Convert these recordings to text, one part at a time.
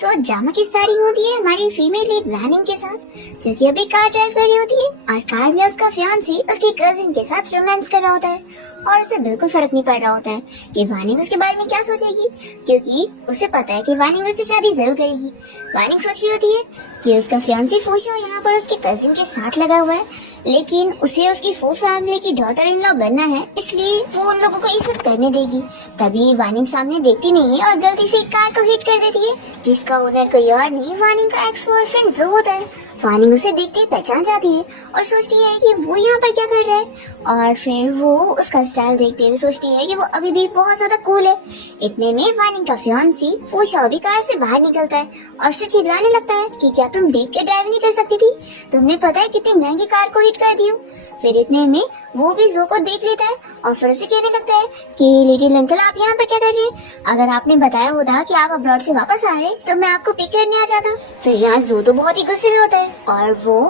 तो ड्रामा की स्टार्टिंग होती है हमारी फीमेल लीड वानिंग के साथ, जो कि अभी कार ड्राइव कर रही होती है और कार में उसका फियांसी उसकी कजिन के साथ रोमांस कर रहा होता है और उसे बिल्कुल फर्क नहीं पड़ रहा होता है कि वानिंग उसके बारे में क्या सोचेगी, क्योंकि उसे पता है कि वानिंग उससे शादी जरूर करेगी। वानिंग सोच रही होती है कि उसका फियांसी फूशा यहाँ पर उसके कजिन के साथ लगा हुआ है, लेकिन उसे उसकी फू फैमिली की डॉटर इन लॉ बनना है, इसलिए वो उन लोगों को ये सब करने देगी। तभी वानिंग सामने देखती नहीं है और गलती से एक कार को हिट कर देती है, जिसका ओनर कोई और नहीं वानिंग का एक्स बॉयफ्रेंड जो होता है। वानिंग उसे देख के पहचान जाती है और सोचती है कि वो यहाँ पर क्या कर रहा है, और फिर वो उसका स्टाइल देखते हुए सोचती है कि वो अभी भी बहुत ज्यादा कूल है। इतने में वानिंग का फियांसी फूशा भी कार से बाहर निकलता है और उसे चिल्लाने लगता है कि क्या तुम देख के ड्राइव नहीं कर सकती थी, तुमने पता है कितनी महंगी कार को हिट कर दी हो। फिर इतने में वो भी जो को देख लेता है और फिर उसे कहने लगता है कि लिटिल अंकल आप यहाँ पर क्या कर रहे हैं, अगर आपने बताया होता कि आप अब्रॉड से वापस आ रहे तो मैं आपको पिक करने आ जाता। फिर यहाँ जो तो बहुत ही गुस्से में होता है और वो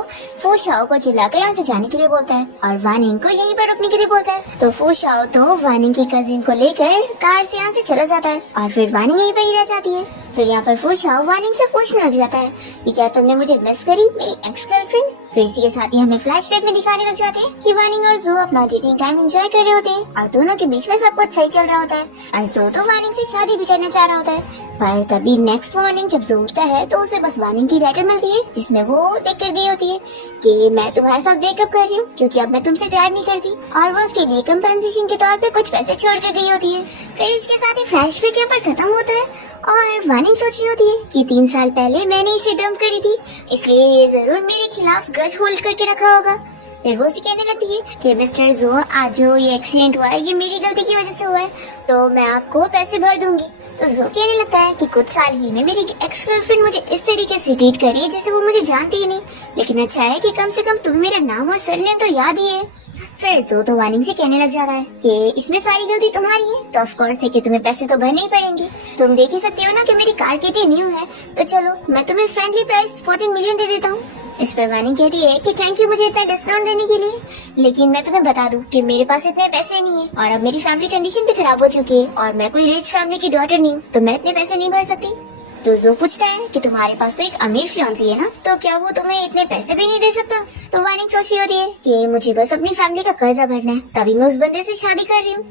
फूशाओ को चिल्लाकर यहाँ से जाने के लिए बोलता है और वानिंग को यहीं पर रुकने के लिए बोलता है। तो फूशाओ तो वानिंग की कजिन को लेकर कार से यहाँ से चला जाता है और फिर वानिंग यहीं पर ही रह जाती है। फिर यहाँ पर फूशाओ वानिंग से पूछने लग जाता है कि क्या तुमने मुझे मिस करी, मेरी एक्स गर्लफ्रेंड। फिर इसी के साथ ही हमें फ्लैशबैक में दिखाने लग जाते हैं कि वानिंग और जो अपना डेटिंग टाइम एंजॉय कर रहे होते हैं और दोनों के बीच में सब कुछ सही चल रहा होता है और जो तो वानिंग से शादी भी करना चाह रहा होता है। पर तभी नेक्स्ट मॉर्निंग जब जो उठता है तो उसे बस वानिंग की लेटर मिलती है, जिसमें वो लिख कर गई होती है कि मैं तुम्हारे साथ ब्रेकअप कर रही हूँ क्योंकि अब मैं तुमसे प्यार नहीं करती, और वो उसके लिए कंपेंसेशन के तौर पे कुछ पैसे छोड़ कर गई होती है। फिर इसके साथ ही फ्लैशबैक यहाँ पर खत्म होता है और वानिंग सोच रही होती है कि 3 साल पहले मैंने इसे डंप करी थी, इसलिए ये जरूर मेरे खिलाफ ग्रज होल्ड करके रखा होगा। फिर वो उसे कहने लगती है कि मिस्टर जो आज जो ये एक्सीडेंट हुआ है ये मेरी गलती की वजह से हुआ है, तो मैं आपको पैसे भर दूंगी। तो जो कहने लगता है कि कुछ साल ही में मेरी एक्स गर्लफ्रेंड मुझे इस तरीके से ट्रीट कर रही है जैसे वो मुझे जानती ही नहीं, लेकिन अच्छा है कि कम से कम तुम्हें मेरा नाम और सरनेम तो याद ही है। फिर जो तो वानिंग से कहने लग जा रहा है कि इसमें सारी गलती तुम्हारी है, तो ऑफ कोर्स है कि तुम्हें पैसे तो भरने ही पड़ेंगे। तुम देख ही सकते हो ना कि मेरी कार कितनी न्यू है, तो चलो मैं तुम्हें फ्रेंडली प्राइस 14 मिलियन दे देता हूँ। इस पर वानिंग कहती है कि थैंक यू मुझे इतना डिस्काउंट देने के लिए, लेकिन मैं तुम्हें बता दूं कि मेरे पास इतने पैसे नहीं है और अब मेरी फैमिली कंडीशन भी खराब हो चुकी है और मैं कोई रिच फैमिली की डॉटर नहीं हूँ, तो मैं इतने पैसे नहीं भर सकती। तो जो पूछता है कि तुम्हारे पास तो एक अमीर फियांसी है ना, तो क्या वो तुम्हें इतने पैसे भी नहीं दे सकता। तो वानिंग सोच रही होती है कि मुझे बस अपनी फैमिली का कर्जा भरना है, तभी मैं उस बंदे से शादी कर रही हूँ।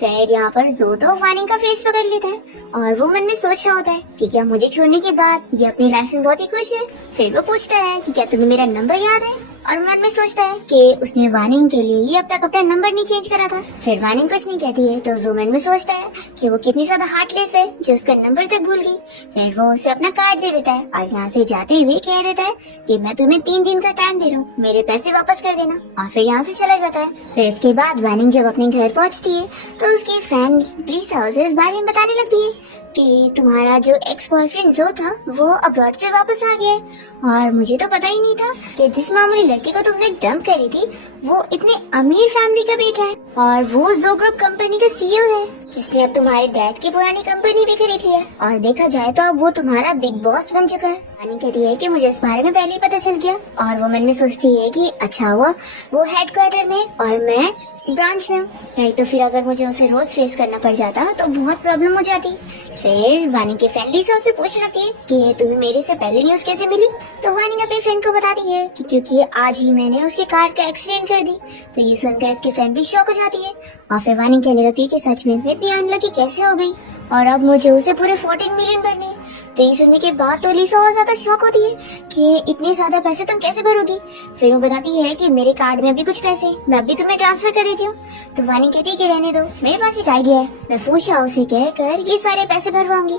फिर यहाँ पर जो तो वानिंग का फेस पकड़ लेता है और वो मन में सोच रहा होता है कि क्या मुझे छोड़ने के बाद ये अपनी लाइफ में बहुत ही खुश है। फिर वो पूछता है कि क्या तुम्हें मेरा नंबर याद है, और मन में सोचता है कि उसने वानिंग के लिए ही अब तक अपना नंबर नहीं चेंज करा था। फिर वानिंग कुछ नहीं कहती है तो जो मन में सोचता है कि वो कितनी ज्यादा हार्टलेस है जो उसका नंबर तक भूल गई। फिर वो उसे अपना कार्ड दे देता है और यहाँ से जाते हुए कह देता है कि मैं तुम्हें 3 दिन का टाइम दे रहा हूँ, मेरे पैसे वापस कर देना, और फिर यहाँ से चला जाता है। फिर इसके बाद वानिंग जब अपने घर पहुँचती है तो उसकी फ्रेंड लीसा उसे इस बारे में बताने लगती है कि तुम्हारा जो एक्स बॉयफ्रेंड जो था वो अब्रॉड से वापस आ गया, और मुझे तो पता ही नहीं था कि जिस मामूली लड़की को तुमने डंप करी थी वो इतने अमीर फैमिली का बेटा है, और वो जो ग्रुप कंपनी का सीईओ है जिसने अब तुम्हारे डैड की पुरानी कंपनी भी खरीद लिया, और देखा जाए तो अब वो तुम्हारा बिग बॉस बन चुका है। वानी कहती है कि मुझे इस बारे में पहले ही पता चल गया, और वो मन में सोचती है कि अच्छा हुआ वो हेडक्वार्टर में और मैं ब्रांच में हूँ, नहीं तो फिर अगर मुझे उसे रोज फेस करना पड़ जाता तो बहुत प्रॉब्लम हो जाती। फिर वानी के फ्रेंडली से उससे पूछने लगती है कि तुम्हें मेरे से पहले न्यूज कैसे मिली। तो वानी अपने फ्रेंड को बताती है कि क्योंकि आज ही मैंने उसकी कार का एक्सीडेंट कर दी। तो ये सुनकर उसकी फ्रेंड भी शॉक हो जाती है और फिर वानी कहने लगती है कि सच में मैं इतनी अनलकी कैसे हो गई और अब मुझे उसे पूरे 14 मिलियन भरने हैं। तो ये सुनने के बाद तो लीसा और ज्यादा शॉक होती है कि इतने ज्यादा पैसे तुम कैसे भरोगी। फिर वो बताती है कि मेरे कार्ड में अभी कुछ पैसे मैं अभी तुम्हें ट्रांसफर कर देती हूँ। तो वानी कहती है कि रहने दो, मेरे पास एक आइडिया है, मैं फूशा से कहकर ये सारे पैसे भरवाऊंगी।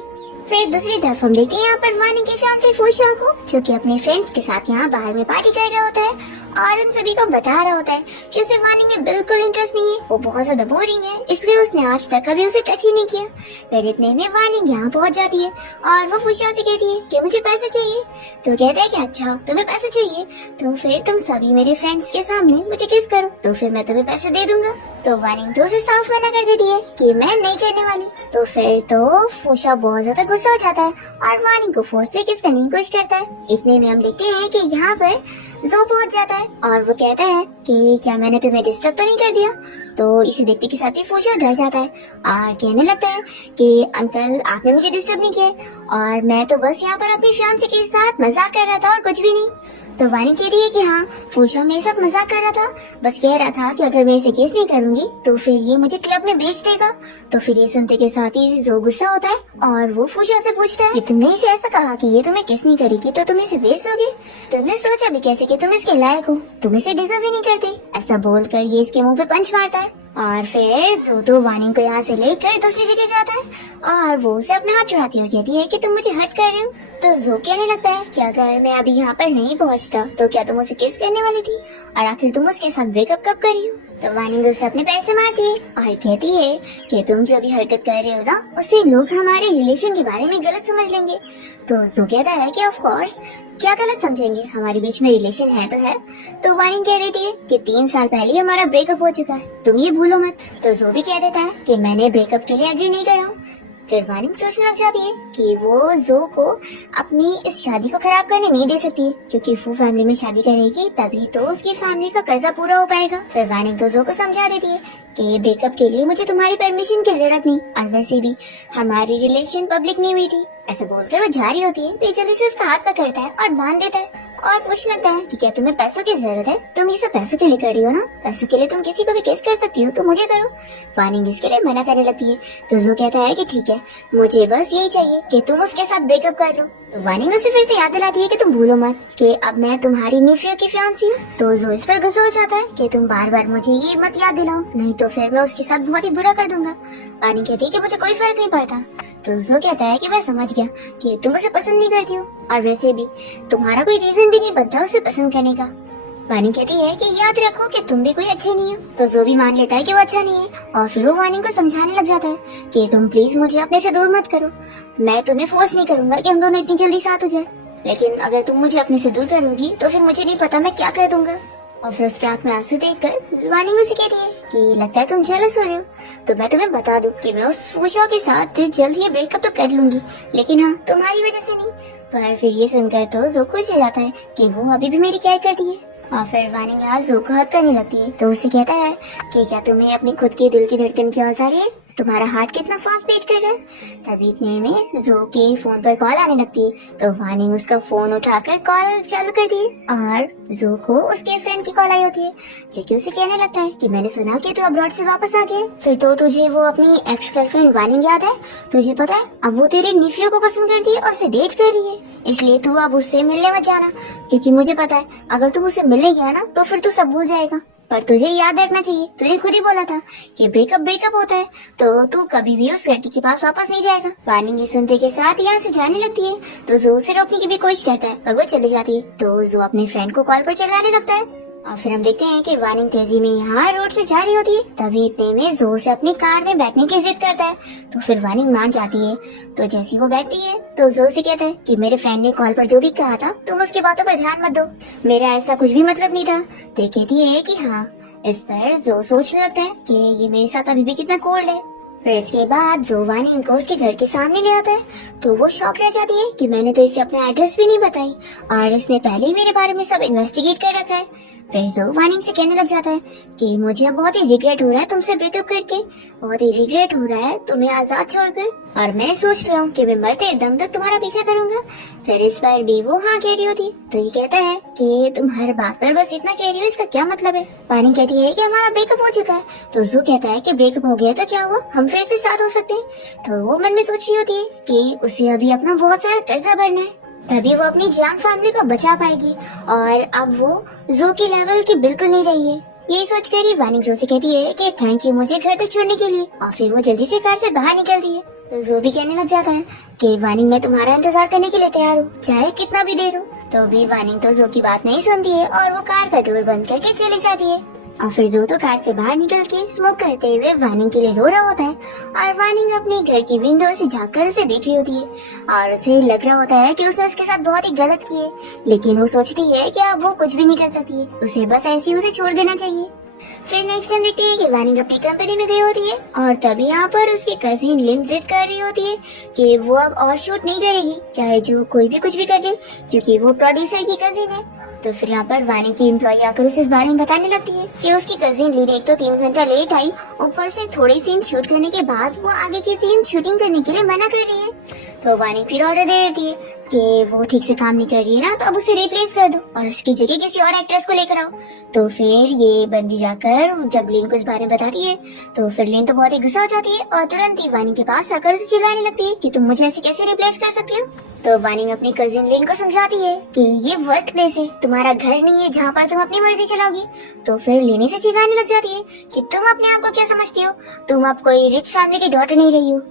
फिर दूसरी तरफ हम देखते हैं यहाँ पर वानी के फियांसे फूशा को, जो कि अपने फ्रेंड्स के साथ यहाँ बाहर में पार्टी कर रहा होता है और उन सभी को बता रहा होता है कि उसे वानी में बिल्कुल इंटरेस्ट नहीं है, वो बहुत ज्यादा बोरिंग है, इसलिए उसने आज तक कभी उसे टच ही नहीं किया। फिर इतने में वानी यहाँ पहुँच जाती है और वो फूशा से कहती है कि मुझे पैसे चाहिए। तो कहता है कि अच्छा तुम्हें पैसे चाहिए, तो फिर तुम सभी मेरे फ्रेंड्स के सामने मुझे किस करो तो फिर मैं तुम्हें पैसे दे दूंगा। तो वानी तो उसे साफ मना कर देती है कि मैं नहीं करने वाली। तो फिर तो फूशा बहुत ज्यादा गुस्सा हो जाता है और वानिंग को फोर्सली किस करने की कोशिश करता है। इतने में हम देखते हैं कि यहाँ पर जो पहुंच जाता है और वो कहता है कि क्या मैंने तुम्हें डिस्टर्ब तो नहीं कर दिया। तो इसे देखते के साथ ही फूशिया डर जाता है और कहने लगता है कि अंकल आपने मुझे डिस्टर्ब नहीं किया और मैं तो बस यहाँ पर अपनी फियांसे के साथ मजाक कर रहा था और कुछ भी नहीं। तो वानी कह रही है कि हाँ फूशिया मेरे साथ मजाक कर रहा था, बस कह रहा था कि अगर मैं इसे केस नहीं करूंगी तो फिर ये मुझे क्लब में बेच देगा। तो फिर ये सुनते के साथ ही जो गुस्सा होता है और वो फूशिया से पूछता है कि तुमने इसे ऐसा कहा कि ये तुम्हें किस नहीं करेगी तो तुम इसे बेच दोगे। तुमने सोचा भी कैसे कि तुम इसके लायक हो, तुम इसे डिजर्व ही नहीं करती। ऐसा बोलकर ये इसके मुंह पे पंच मारता है और फिर जो तो वानी को यहाँ से लेकर दूसरी जगह जाता है और वो उसे अपना हाथ छुड़ाती है और कहती है कि तुम मुझे हर्ट कर रहे हो। तो जो कहने लगता है कि अगर मैं अभी यहाँ पर नहीं पहुँचता तो क्या तुम उसे किस करने वाली थी और आखिर तुम उसके साथ ब्रेकअप कब कर रही हो। तो वानी उसे अपने पैर से मारती है और कहती है कि तुम जो अभी हरकत कर रहे हो ना उससे लोग हमारे रिलेशन के बारे में गलत समझ लेंगे। तो जो कहता है कि ऑफ कोर्स क्या गलत समझेंगे, हमारे बीच में रिलेशन है तो है। तो वानी कह देती है कि 3 साल पहले हमारा ब्रेकअप हो चुका है, तुम ये भूलो मत। तो जो भी कह देता है कि मैंने ब्रेकअप के लिए एग्री नहीं करा हूँ। फिर वानी सोचने लग जाती है कि वो जो को अपनी इस शादी को खराब करने नहीं दे सकती क्योंकि वो फैमिली में शादी करेगी तभी तो उसकी फैमिली का कर्जा पूरा हो पाएगा। फिर वानी तो जो को समझा देती है कि ब्रेकअप के लिए मुझे तुम्हारी परमिशन की जरूरत नहीं और वैसे भी हमारी रिलेशन पब्लिक नहीं हुई थी। ऐसा बोलकर वो जा रही होती है तो ये जल्दी से उसका हाथ पकड़ता है और बांध देता है और पूछने लगता है कि क्या तुम्हें पैसों की जरूरत है, तुम ये सब पैसों के लिए कर रही हो ना, पैसों के लिए तुम किसी को भी किस कर सकती हो तो मुझे करो। वानी इसके लिए मना करने लगती है तो जो कहता है कि ठीक है मुझे बस यही चाहिए कि तुम उसके साथ ब्रेकअप कर लो। तो वानी उसे फिर से याद दिलाती है कि तुम भूलो मत कि अब मैं तुम्हारी निफ्यू की फियांसी हूँ। तो जो इस पर गुस्सा हो जाता है कि तुम बार बार मुझे ये मत याद दिलाओ नहीं तो फिर मैं उसके साथ बहुत ही बुरा कर दूंगा। वानी कहती है कि मुझे कोई फर्क नहीं पड़ता। तो जो कहता है कि मैं समझ गया कि तुम उसे पसंद नहीं करती हो और वैसे भी तुम्हारा कोई रीजन भी नहीं बनता उसे पसंद करने का। वानी कहती है कि याद रखो कि तुम भी कोई अच्छे नहीं हो। तो जो भी मान लेता है कि वो अच्छा नहीं है और फिर वो वानी को समझाने लग जाता है कि तुम प्लीज मुझे अपने से दूर मत करो, मैं तुम्हें फोर्स नहीं करूंगा कि हम दोनों इतनी जल्दी साथ हो जाए, लेकिन अगर तुम मुझे अपने से दूर करोगी तो फिर मुझे नहीं पता मैं क्या कर दूंगा। और फिर उसके आंख में आंसू देखकर वानी मुझे कहती है कि लगता है तुम जेलस हो रहे हो, तो मैं तुम्हें बता दूं कि मैं उस फूशा के साथ जल्द ही ब्रेकअप तो कर लूंगी, लेकिन हाँ तुम्हारी वजह से नहीं। पर फिर ये सुनकर तो जो खुश हो जाता है कि वो अभी भी मेरी केयर करती है और फिर वानी यहाँ जो को हक करने लगती है तो उसे कहता है कि क्या तुम्हें अपनी खुद के दिल की धड़कन की आवाज आ रही है, तुम्हारा हार्ट कितना फास्ट बीट कर रहा है। तभी इतने में जो के फोन पर कॉल आने लगती है तो वानी उसका फोन उठाकर कॉल चालू कर दी और जो को उसके फ्रेंड की कॉल आई होती है जो कि उसे कहने लगता है कि मैंने सुना कि तू अब्रॉड से वापस आ गया। फिर तो तुझे वो अपनी एक्स गर्लफ्रेंड वानी याद है, तुझे पता है अब वो तेरे निफ्यू को पसंद करती है और उसे डेट कर रही है, इसलिए तू अब उससे मिलने मत जाना क्योंकि मुझे पता है अगर तुम उससे मिलने गया ना तो फिर तू सब भूल जाएगा। पर तुझे याद रखना चाहिए, तूने खुद ही बोला था कि ब्रेकअप होता है तो तू कभी भी उस लड़की के पास वापस नहीं जाएगा। वानी ये सुनते के साथ यहाँ से जाने लगती है तो जो उसे रोकने की भी कोशिश करता है पर वो चली जाती है। तो जो अपने फ्रेंड को कॉल पर चिल्लाने लगता है और फिर हम देखते हैं कि वानी तेजी में यहाँ रोड से जा रही होती है। तभी इतने में जोर से अपनी कार में बैठने की जिद करता है तो फिर वानी मान जाती है। तो जैसी वो बैठती है तो जोर से कहता है कि मेरे फ्रेंड ने कॉल पर जो भी कहा था तुम उसकी बातों पर ध्यान मत दो, मेरा ऐसा कुछ भी मतलब नहीं था। तो कहती है कि हाँ। इस पर जो सोचने लगता है कि ये मेरे साथ अभी भी कितना कोल्ड है। फिर इसके बाद जो वानी इनको उसके घर के सामने ले आता है तो वो शॉक रह जाती है कि मैंने तो इसे अपना एड्रेस भी नहीं बताई और इसने पहले ही मेरे बारे में सब इन्वेस्टिगेट कर रखा है। फिर जो वानी से कहने लग जाता है कि मुझे अब बहुत ही रिग्रेट हो रहा है तुमसे ब्रेकअप करके, बहुत ही रिग्रेट हो रहा है तुम्हें आजाद छोड़कर, और मैं सोच लिया हूँ कि मैं मरते दम तक तुम्हारा पीछा करूंगा। फिर इस पर भी वो हाँ कह रही होती है तो ये कहता है कि तुम हर बात पर बस इतना कह रही हो, इसका क्या मतलब है। वानी कहती है कि हमारा ब्रेकअप हो चुका है तो जू कहता है कि ब्रेकअप हो गया तो क्या हुआ, हम फिर से साथ हो सकते हैं। तो वो मन में सोच रही होती है कि उसे अभी अपना बहुत सारा कर्जा भरना है तभी वो अपनी जान फैमिली को बचा पाएगी और अब वो जो के लेवल की बिल्कुल नहीं रही है। यही सोचकर ही वानी जो से कहती है कि थैंक यू मुझे घर तक छोड़ने के लिए और फिर वो जल्दी से कार से बाहर निकलती है। तो जो भी कहने लग जाता है कि वानी मैं तुम्हारा इंतजार करने के लिए तैयार हूँ चाहे कितना भी देर हो। तो भी वानी तो जो की बात नहीं सुनती है और वो कार का डोर बंद करके चली जाती है और फिर जो तो कार से बाहर निकल के स्मोक करते हुए वानी के लिए रो रहा होता है और वानी अपने घर की विंडो से झांककर उसे देख रही होती है और उसे लग रहा होता है कि उसने उसके साथ बहुत ही गलत किए, लेकिन वो सोचती है कि अब वो कुछ भी नहीं कर सकती, उसे बस ऐसे ही उसे छोड़ देना चाहिए। फिर नेक्स्ट टाइम देखते हैं कि वानिंग अपनी कंपनी में गई होती है और तभी यहाँ पर उसकी कजिन लिन जिद कर रही होती है कि वो अब और शूट नहीं करेगी, चाहे जो कोई भी कुछ भी कर ले, क्योंकि वो प्रोड्यूसर की कजिन है। तो फिर यहाँ पर वानी की एम्प्लॉय आकर उसे इस बारे में बताने लगती है कि उसकी कजिन लिन एक तो 3 घंटा लेट आई, ऊपर से थोड़ी सीन शूट करने के बाद वो आगे की सीन शूटिंग करने के लिए मना कर रही है। तो वानी फिर ऑर्डर दे देती है कि वो ठीक से काम नहीं कर रही है ना, तो अब उसे रिप्लेस कर दो और उसकी जगह किसी और एक्ट्रेस को लेकर आओ। तो फिर ये बंदी जाकर जब लिन को इस बारे में बताती है तो फिर लिन तो बहुत ही गुस्सा हो जाती है और तुरंत ही वानी के पास आकर उसे चिल्लाने लगती है कि तुम मुझे ऐसे कैसे रिप्लेस कर सकती हो। तो वानी अपनी कजिन लिन को समझाती है कि ये वर्क प्लेस है, तुम्हारा घर नहीं है जहाँ पर तुम अपनी मर्जी चलाओगी। तो फिर लिन से चिल्लाने लग जाती है कि तुम अपने आप को क्या समझती हो, तुम अब कोई रिच फैमिली की डॉटर नहीं रही हो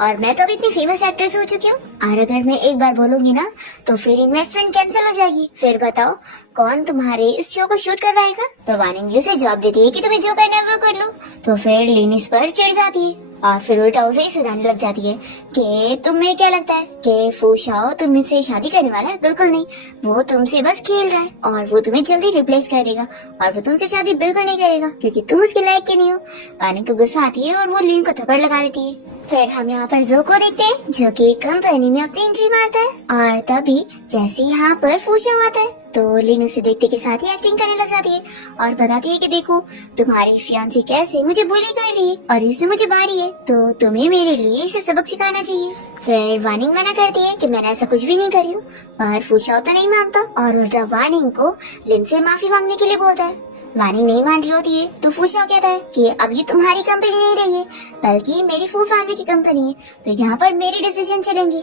और मैं तो अभी इतनी फेमस एक्ट्रेस हो चुकी हूँ, और अगर मैं एक बार बोलूंगी ना तो फिर इन्वेस्टमेंट कैंसिल हो जाएगी। फिर बताओ कौन तुम्हारे इस शो को शूट करवाएगा। तो वानी उसे जवाब देती है कि तुम्हें जो करना है वो कर लो। तो फिर लिन इस पर चिढ़ जाती है और फिर उल्टा उसे ही सुनाने लग जाती है कि तुम्हें क्या लगता है कि फू शाओ तुमसे शादी करने वाला है? बिल्कुल नहीं, वो तुमसे बस खेल रहा है और वो तुम्हें जल्दी रिप्लेस कर देगा और वो तुमसे शादी बिल्कुल नहीं करेगा क्योंकि तुम उसके लायक के नहीं हो। वानी को गुस्सा आती है और वो लिन को थप्पड़ लगा देती है। फिर हम यहाँ पर जो को देखते हैं जो कि कंपनी में अपनी एंट्री मारता है और तभी जैसे यहाँ पर फूशा आता है तो लिन उसे देखते के साथ ही एक्टिंग करने लग जाती है और बताती है कि देखो तुम्हारी फियांसी कैसे मुझे बुली कर रही है और इससे मुझे मारी है, तो तुम्हें मेरे लिए इसे सबक सिखाना चाहिए। फिर वानिंग मना करती है कि मैंने ऐसा कुछ भी नहीं करी हूँ, पर फूशा तो नहीं मानता और उल्टा वानिंग को लिन से माफी मांगने के लिए बोलता है। वानिंग नहीं मान रही होती है तो फूशा कहता है कि अब ये तुम्हारी कंपनी नहीं रही है बल्कि मेरी फू फैमिली की कंपनी है, तो यहाँ पर मेरे डिसीजन चलेंगे।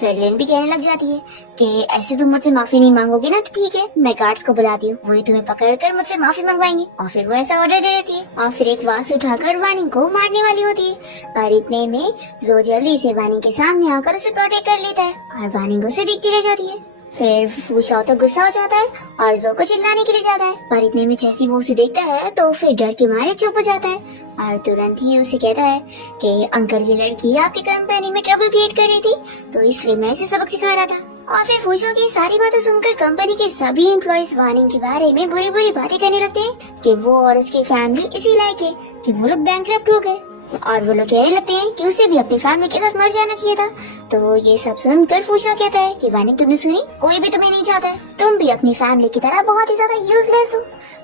फिर लिन भी कहने लग जाती है कि ऐसे तुम मुझसे माफी नहीं मांगोगे ना तो ठीक है, मैं गार्ड्स को बुलाती हूँ, वही तुम्हें पकड़ कर मुझसे माफी मंगवाएंगे। और फिर वो ऐसा ऑर्डर दे देती है और फिर एक वास उठाकर वानिंग को मारने वाली होती है, पर इतने में जो जल्दी से वानिंग के सामने आकर उसे प्रोटेक्ट कर लेता है और वानिंग उसे देखती रह जाती है। फिर फूशा तो गुस्सा हो जाता है और जो को चिल्लाने के लिए जाता है, पर इतने में जैसे वो उसे देखता है तो फिर डर के मारे चुप हो जाता है और तुरंत ही उसे कहता है कि अंकल ये लड़की आपकी कंपनी में ट्रबल क्रिएट कर रही थी तो इसलिए मैं इसे सबक सिखा रहा था। और फिर फूशा की सारी बातें सुनकर कंपनी के सभी एम्प्लॉइज वानिंग के बारे में बुरी बुरी बातें करने लगते हैं कि वो और उसकी फैमिली इसी लायक है कि वो लोग बैंकरप्ट हो गए और वो लोग कहने लगते हैं कि उसे भी अपनी फैमिली के साथ मर जाना चाहिए था। तो ये सब सुनकर फूशा कहता है कि वानिंग तुमने सुनी, कोई भी तुम्हें नहीं चाहता है, तुम भी अपनी फैमिली की तरह बहुत ही ज्यादा यूजलेस हो।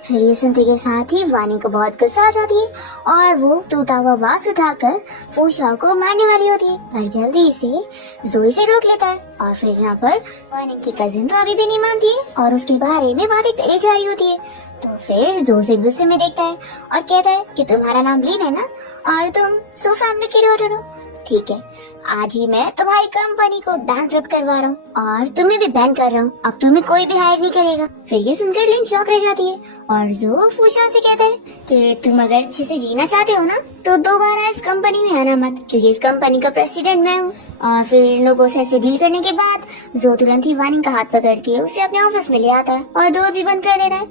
फिर ये सुनते के साथ ही वानिंग को बहुत गुस्सा आ जाती है और वो टूटा हुआ बांस उठाकर फूशा को मारने वाली होती है, पर जल्दी से जोई से रोक लेता है। और फिर यहाँ पर वानिंग की कजिन तो अभी भी नहीं मानती है और उसके बारे में बातें करी जा रही होती है। तो फिर जो से गुस्से में देखता है और कहता है कि तुम्हारा नाम लिन है ना और तुम सो फैमिली की डॉटर हो, ठीक है, आज ही मैं तुम्हारी कंपनी को बैंकरप्ट करवा रहा हूँ और तुम्हें भी बैन कर रहा हूँ, अब तुम्हें कोई भी हायर नहीं करेगा। फिर ये सुनकर लिन शॉक रह जाती है और जो फूशा से कहता है कि तुम अगर अच्छे से जीना चाहते हो ना तो दोबारा इस कंपनी में आना मत, क्योंकि इस कंपनी का प्रेसिडेंट मैं हूँ। और फिर लोगों से ऐसे डील करने के बाद जो तुरंत ही वानिंग का हाथ पकड़ के उसे अपने ऑफिस में ले आता है और डोर भी बंद कर देता है।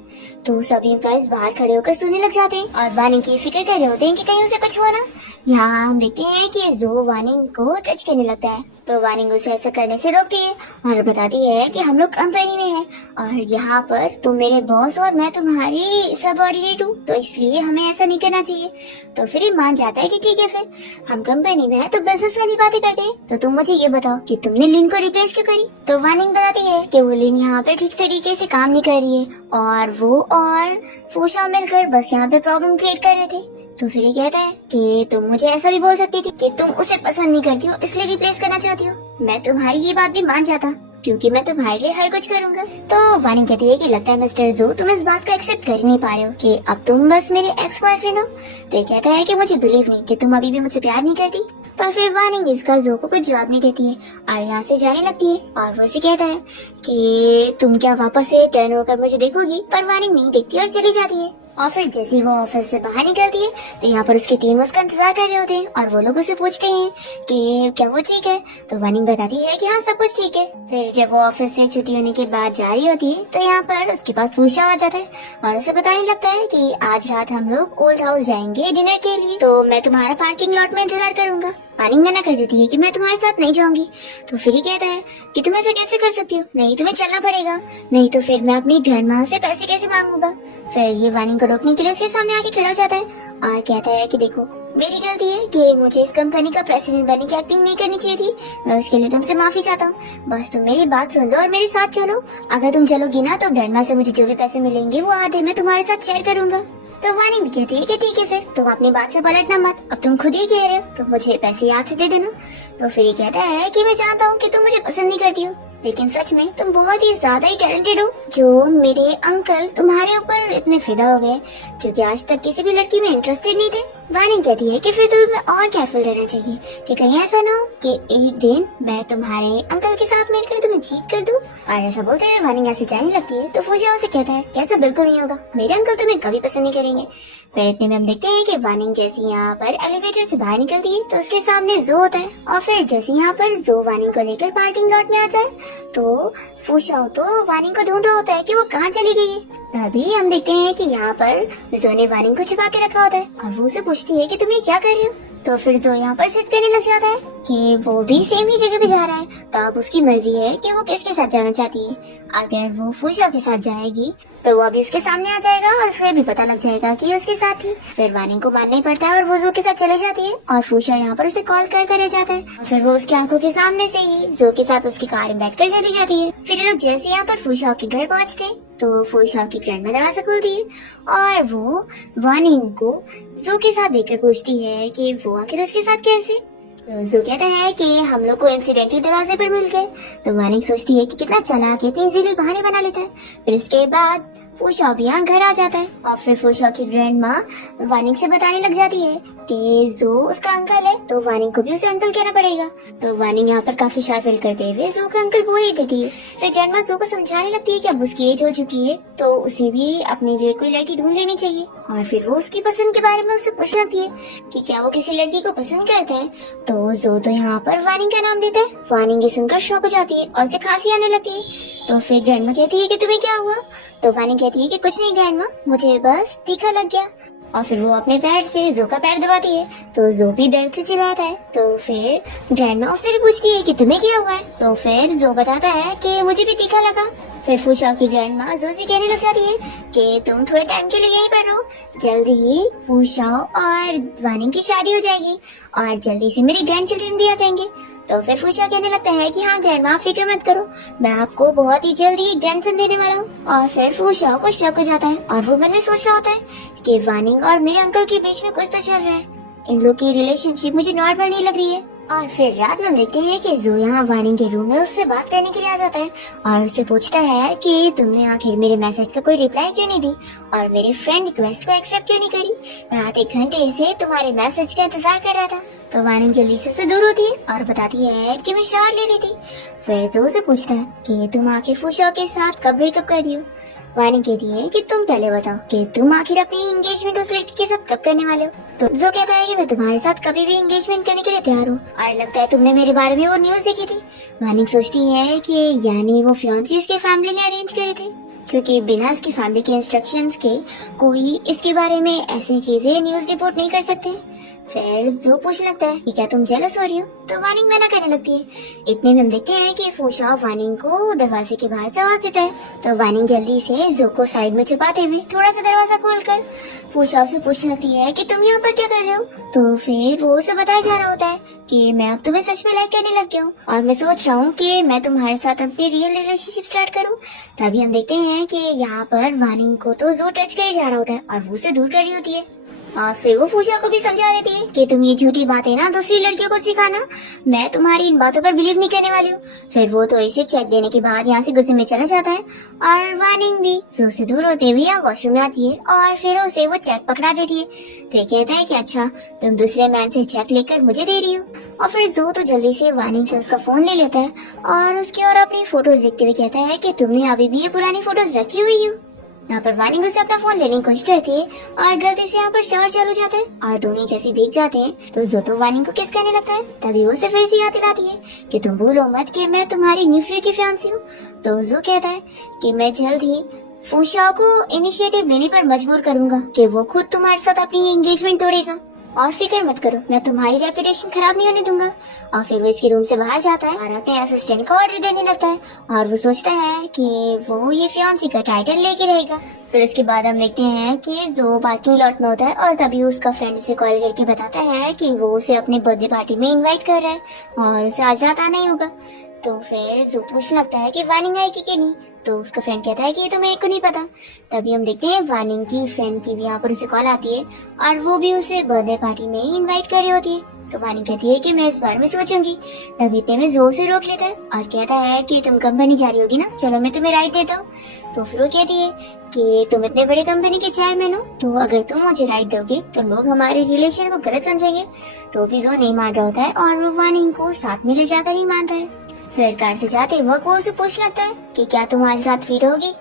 तो सभी एम्प्लॉइज बाहर खड़े होकर सुनने लग जाते हैं और वानिंग की फिक्र कर रहे होते हैं कि कहीं उसे कुछ हो ना। यहाँ हम देखते हैं कि जो वानिंग को टच करने लगता है तो वानिंग उसे ऐसा करने से रोकती है और बताती है कि हम लोग कंपनी में हैं और यहाँ पर तुम मेरे बॉस और मैं तुम्हारी सबऑर्डिनेट हूँ, तो इसलिए हमें ऐसा नहीं करना चाहिए। तो फिर ये मान जाता है कि ठीक है, फिर हम कंपनी में हैं तो बिजनेस वाली बातें करते हैं। तो तुम मुझे ये बताओ कि तुमने लिन को रिप्लेस क्यों करी। तो वानिंग बताती है कि वो लिन यहाँ पे ठीक तरीके से काम नहीं कर रही है और वो और फूशा मिलकर बस यहाँ पे प्रॉब्लम क्रिएट कर रहे थे। तो फिर ये कहता है कि तुम मुझे ऐसा भी बोल सकती थी कि तुम उसे पसंद नहीं करती हो इसलिए रिप्लेस करना चाहती हो। मैं तुम्हारी ये बात भी मान जाता क्योंकि मैं तुम्हारे लिए हर कुछ करूंगा। तो वानिंग कहती है कि लगता है मिस्टर जो तुम इस बात को एक्सेप्ट कर नहीं पा रहे हो कि अब तुम बस मेरे एक्स बॉयफ्रेंड हो। तो ये कहता है कि मुझे बिलीव नहीं कि तुम अभी भी मुझसे प्यार नहीं करती। पर फिर वानिंग इसका जो को कुछ जवाब नहीं देती है और यहाँ से जाने लगती है और वो उसे कहता है कि तुम क्या वापस से टर्न होकर मुझे देखोगी, पर वानिंग नहीं देखती और चली जाती है। और फिर जैसे ही वो ऑफिस से बाहर निकलती है तो यहाँ पर उसकी टीम उसका इंतजार कर रहे होते हैं और वो लोग उसे पूछते हैं कि क्या वो ठीक है। तो वानिंग बताती है कि हाँ सब कुछ ठीक है। फिर जब वो ऑफिस से छुट्टी होने के बाद जा रही होती है तो यहाँ पर उसके पास फूशा आ जाता है और उसे बताने लगता है कि आज रात हम लोग ओल्ड हाउस जाएंगे डिनर के लिए, तो मैं तुम्हारा पार्किंग लॉट में इंतजार करूंगा। वानिंग मना कर देती है कि मैं तुम्हारे साथ नहीं जाऊंगी। तो फिर ये कहता है कि तुम ऐसा कैसे कर सकती हो, नहीं तुम्हें चलना पड़ेगा, नहीं तो फिर मैं अपनी ग्रैंडमा से पैसे कैसे मांगूंगा। फिर ये वानिंग को रोकने के लिए उसके सामने आके खड़ा हो जाता है और कहता है कि देखो मेरी गलती है कि मुझे इस कंपनी का प्रेसिडेंट बनने की एक्टिंग नहीं करनी चाहिए थी, मैं उसके लिए तुमसे माफी चाहता हूँ। बस तुम मेरी बात सुन लो और मेरे साथ चलो। अगर तुम चलोगी ना तो ग्रैंडमा से मुझे जो भी पैसे मिलेंगे वो आधे मैं तुम्हारे साथ शेयर करूंगा। तो वानी भी कहती है कि ठीक है, फिर तुम अपनी बात से पलटना मत, अब तुम खुद ही कह रहे हो तो मुझे पैसे याद से दे देना। तो फिर ये कहता है कि मैं जानता हूँ कि तुम मुझे पसंद नहीं करती हो, लेकिन सच में तुम बहुत ही ज्यादा ही टैलेंटेड हो, जो मेरे अंकल तुम्हारे ऊपर इतने फिदा हो गए जो कि आज तक किसी भी लड़की में इंटरेस्टेड नहीं थे। वानी कहती है कि फिर तो तुम्हें और केयरफुल रहना चाहिए कि कहीं ऐसा ना हो कि एक दिन मैं तुम्हारे अंकल के साथ मिलकर तुम्हें चीट कर दूं। और ऐसा बोलते हुए वानी ऐसे जाने लगती है तो फूशिया उसे कहता है कि ऐसा बिल्कुल नहीं होगा, मेरे अंकल तुम्हें कभी पसंद नहीं करेंगे। फिर इतने में हम देखते हैं कि वानिंग जैसे यहाँ पर एलिवेटर से बाहर निकलती है तो उसके सामने जो होता है, और फिर जैसे यहाँ पर जो वानिंग को लेकर पार्किंग लॉट में आता है तो फूशिया तो वानिंग को ढूंढ रहा होता है कि वो कहाँ चली गई है। तभी हम देखते हैं कि यहाँ पर जो ने वानिंग को छिपा के रखा होता है और वो उसे पूछती है कि तुम ये क्या कर रहे हो। तो फिर जो यहाँ पर जिद करने लग जाता है कि वो भी सेम ही जगह पे जा रहा है, तो अब उसकी मर्जी है कि वो किसके साथ जाना चाहती है। अगर वो फूशिया के साथ जाएगी तो वो अभी उसके सामने आ जाएगा और उसे भी पता लग जाएगा कि उसके साथ थी। फिर वानिंग को मानना ही पड़ता है और वो जो के साथ चले जाती है और फूशिया यहाँ पर उसे कॉल करता रह जाता है। और फिर वो उसकी आंखों के सामने से ही जो के साथ उसकी कार में बैठकर चली जाती है। फिर लोग जैसे यहाँ पर फूशिया के घर पहुँचते तो फूशिया की ग्रैंडमा दरवाजा खोलती है और वो वानिंग को जो के साथ देखकर पूछती है कि वो आखिर उसके साथ कैसे। तो जो कहता है कि हम लोग को इंसिडेंटली दरवाजे पर मिल गए। तो वानिंग सोचती है कि कितना चालाक है, इतनी इजीली बहाने बना लेता है। फिर इसके बाद फूशिया भी यहाँ घर आ जाता है और फिर फूशिया की ग्रैंडमा वानिंग से बताने लग जाती है कि जो उसका अंकल है तो वानिंग को भी उसे अंकल कहना पड़ेगा। तो वानिंग यहाँ पर काफी शाय फील करते हुए जो का अंकल बोल ही देती है। फिर ग्रैंडमा जो को समझाने लगती है कि अब उसकी एज हो चुकी है तो उसे भी अपने लिए कोई लड़की ढूंढ लेनी चाहिए। और फिर वो उसकी पसंद के बारे में उससे पूछ लगती है कि क्या वो किसी लड़की को पसंद करता है। तो जो तो यहाँ पर वानिंग का नाम देता है। वानिंग ये सुनकर शॉक हो जाती है और उसे खांसी आने लगती है। तो फिर ग्रैंडमा कहती है कि तुम्हें क्या हुआ। तो वानिंग कहती है कि कुछ नहीं ग्रैंडमा, मुझे बस तीखा लग गया। और फिर वो अपने पैर से जो का पैर दबाती है तो जो भी दर्द से चिल्लाता है। तो फिर ग्रैंडमा उससे भी पूछती है कि तुम्हें क्या हुआ है। तो फिर जो बताता है कि मुझे भी तीखा लगा। फिर फूशिया की ग्रैंडमा जो से कहने लग जाती है कि तुम थोड़े टाइम के लिए यहीं पर रहो, जल्दी ही फूशिया और वानिंग की शादी हो जाएगी और जल्दी से मेरे ग्रैंड चिल्ड्रन भी आ जाएंगे। तो फिर फूशिया कहने लगता है कि हाँ ग्रैंडमा, आप फिक्र मत करो, मैं आपको बहुत ही जल्दी ग्रैंडसन देने वाला हूँ। और फिर फूशिया को शक हो जाता है और वो मन में सोच रहा होता है कि वानिंग और मेरे अंकल के बीच में कुछ तो चल रहा है, इन लोग की रिलेशनशिप मुझे नॉर्मल नहीं लग रही है। और फिर रात में देखते हैं कि जो यहाँ वानिंग के रूम में उससे बात करने के लिए आ जाता है और उससे पूछता है कि तुमने आखिर मेरे मैसेज का कोई रिप्लाई क्यों नहीं दी और मेरे फ्रेंड रिक्वेस्ट को एक्सेप्ट क्यों नहीं करी, मैं आधे घंटे से तुम्हारे मैसेज का इंतजार कर रहा था। तो वानिंग जल्दी से उससे दूर होती है और बताती है कि मैं शावर ले रही थी। फिर जो उसे पूछता है कि तुम आखिर फूशिया के साथ कब ब्रेकअप कर दियो। वानिंग कहती है कि तुम पहले बताओ कि तुम आखिर अपनी एंगेजमेंट उस लड़की के साथ कब करने वाले हो। तो जो कहता है कि मैं तुम्हारे साथ कभी भी एंगेजमेंट करने के लिए तैयार हूँ और लगता है तुमने मेरे बारे में वो न्यूज देखी थी। वानिंग सोचती है कि यानी वो फियांसी इसके फैमिली ने अरेंज करे थे, क्योंकि बिना इसकी फैमिली के इंस्ट्रक्शंस के कोई इसके बारे में ऐसी चीजें न्यूज रिपोर्ट नहीं कर सकते। फिर जो पूछने लगता है कि क्या तुम जेलस हो रही हो। तो वानिंग मना करने लगती है। इतने में हम देखते हैं कि फूशिया वानिंग को दरवाजे के बाहर से आवाज देता है। तो वानिंग जल्दी से जो को साइड में छुपाते हुए थोड़ा सा दरवाजा खोलकर फूशिया से पूछने लगती है कि तुम यहाँ पर क्या कर रहे हो। तो फिर वो उसे बताया जा रहा होता है कि मैं अब तुम्हें सच में लाइक करने लग गया हूँ और मैं सोच रहा हूँ कि मैं तुम्हारे साथ अपनी रियल रिलेशनशिप स्टार्ट करूँ। तभी हम देखते हैं कि यहाँ पर वानिंग को तो जो टच करे जा रहा होता है और वो उसे दूर कर रही होती है। और फिर वो फूशिया को भी समझा देती है कि तुम ये झूठी बातें ना दूसरी लड़कियों को सिखाना, मैं तुम्हारी इन बातों पर बिलीव नहीं करने वाली हूँ। फिर वो तो इसे चेक देने के बाद यहाँ से गुस्से में चला जाता है और वानिंग भी जो से दूर होते हुए यहाँ वॉशरूम में आती है और फिर उसे वो चेक पकड़ा देती है। तो कहता है कि अच्छा तुम दूसरे मैन से चेक लेकर मुझे दे रही हो। और फिर जो तो जल्दी से वानिंग से उसका फोन ले लेता है और उसकी और अपनी फोटोज देखते हुए कहता है कि तुमने अभी भी ये पुरानी फोटोज रखी हुई हो। यहाँ पर वानिंग उसे अपना फोन लेने की कोशिश करती है और गलती से यहाँ पर शावर चालू जाता है और दोनों जैसे भीग जाते हैं। तो जो तो वानिंग को किस कहने लगता है। तभी वो उसे फिर से याद दिलाती है कि तुम भूलो मत कि मैं तुम्हारी न्यूफ्यू की फियांसी हूँ। तो जो कहता है कि मैं जल्द ही फूशिया को इनिशिएटिव लेने पर मजबूर करूंगा कि वो खुद तुम्हारे साथ अपनी एंगेजमेंट तोड़ेगा। और फिक्र मत करो, मैं तुम्हारी रेपुटेशन खराब नहीं होने दूंगा। और फिर वो इसके रूम से बाहर जाता है और अपने असिस्टेंट को ऑर्डर देने लगता है और वो सोचता है कि वो ये फियांसी का टाइटल लेके रहेगा। फिर इसके बाद हम देखते हैं कि जो पार्किंग लॉट में होता है और तभी उसका फ्रेंड उसे कॉल करके बताता है कि वो उसे अपने बर्थडे पार्टी में इनवाइट कर रहा है और उसे आज रात आना ही होगा। तो फिर जो पूछने लगता है कि वार्निंग आएगी कि नहीं, तो उसका फ्रेंड कहता है कि ये तो मेरे को नहीं पता। तभी हम देखते हैं वार्निंग की फ्रेंड की भी यहाँ पर उसे कॉल आती है और वो भी उसे बर्थडे पार्टी में ही इनवाइट कर रही होती है। तो वार्निंग कहती है कि मैं इस बारे में सोचूंगी। तभी इतने में जोर से रोक लेता है और कहता है कि तुम कंपनी जा रही होगी ना, चलो मैं तुम्हें राइड देता हूँ। तो फिर वो कहती है कि तुम इतने बड़े कंपनी के चेयरमैन हो, तो अगर तुम मुझे राइड दोगे तो लोग हमारे रिलेशन को गलत समझेंगे। तो भी जो नहीं मान रहा होता है और वो वार्निंग को साथ में ले जाकर ही मानता है। फिर कार से जाते वक्त वो उसे पूछ लगता है कि क्या तुम आज रात फ्री रहोगी।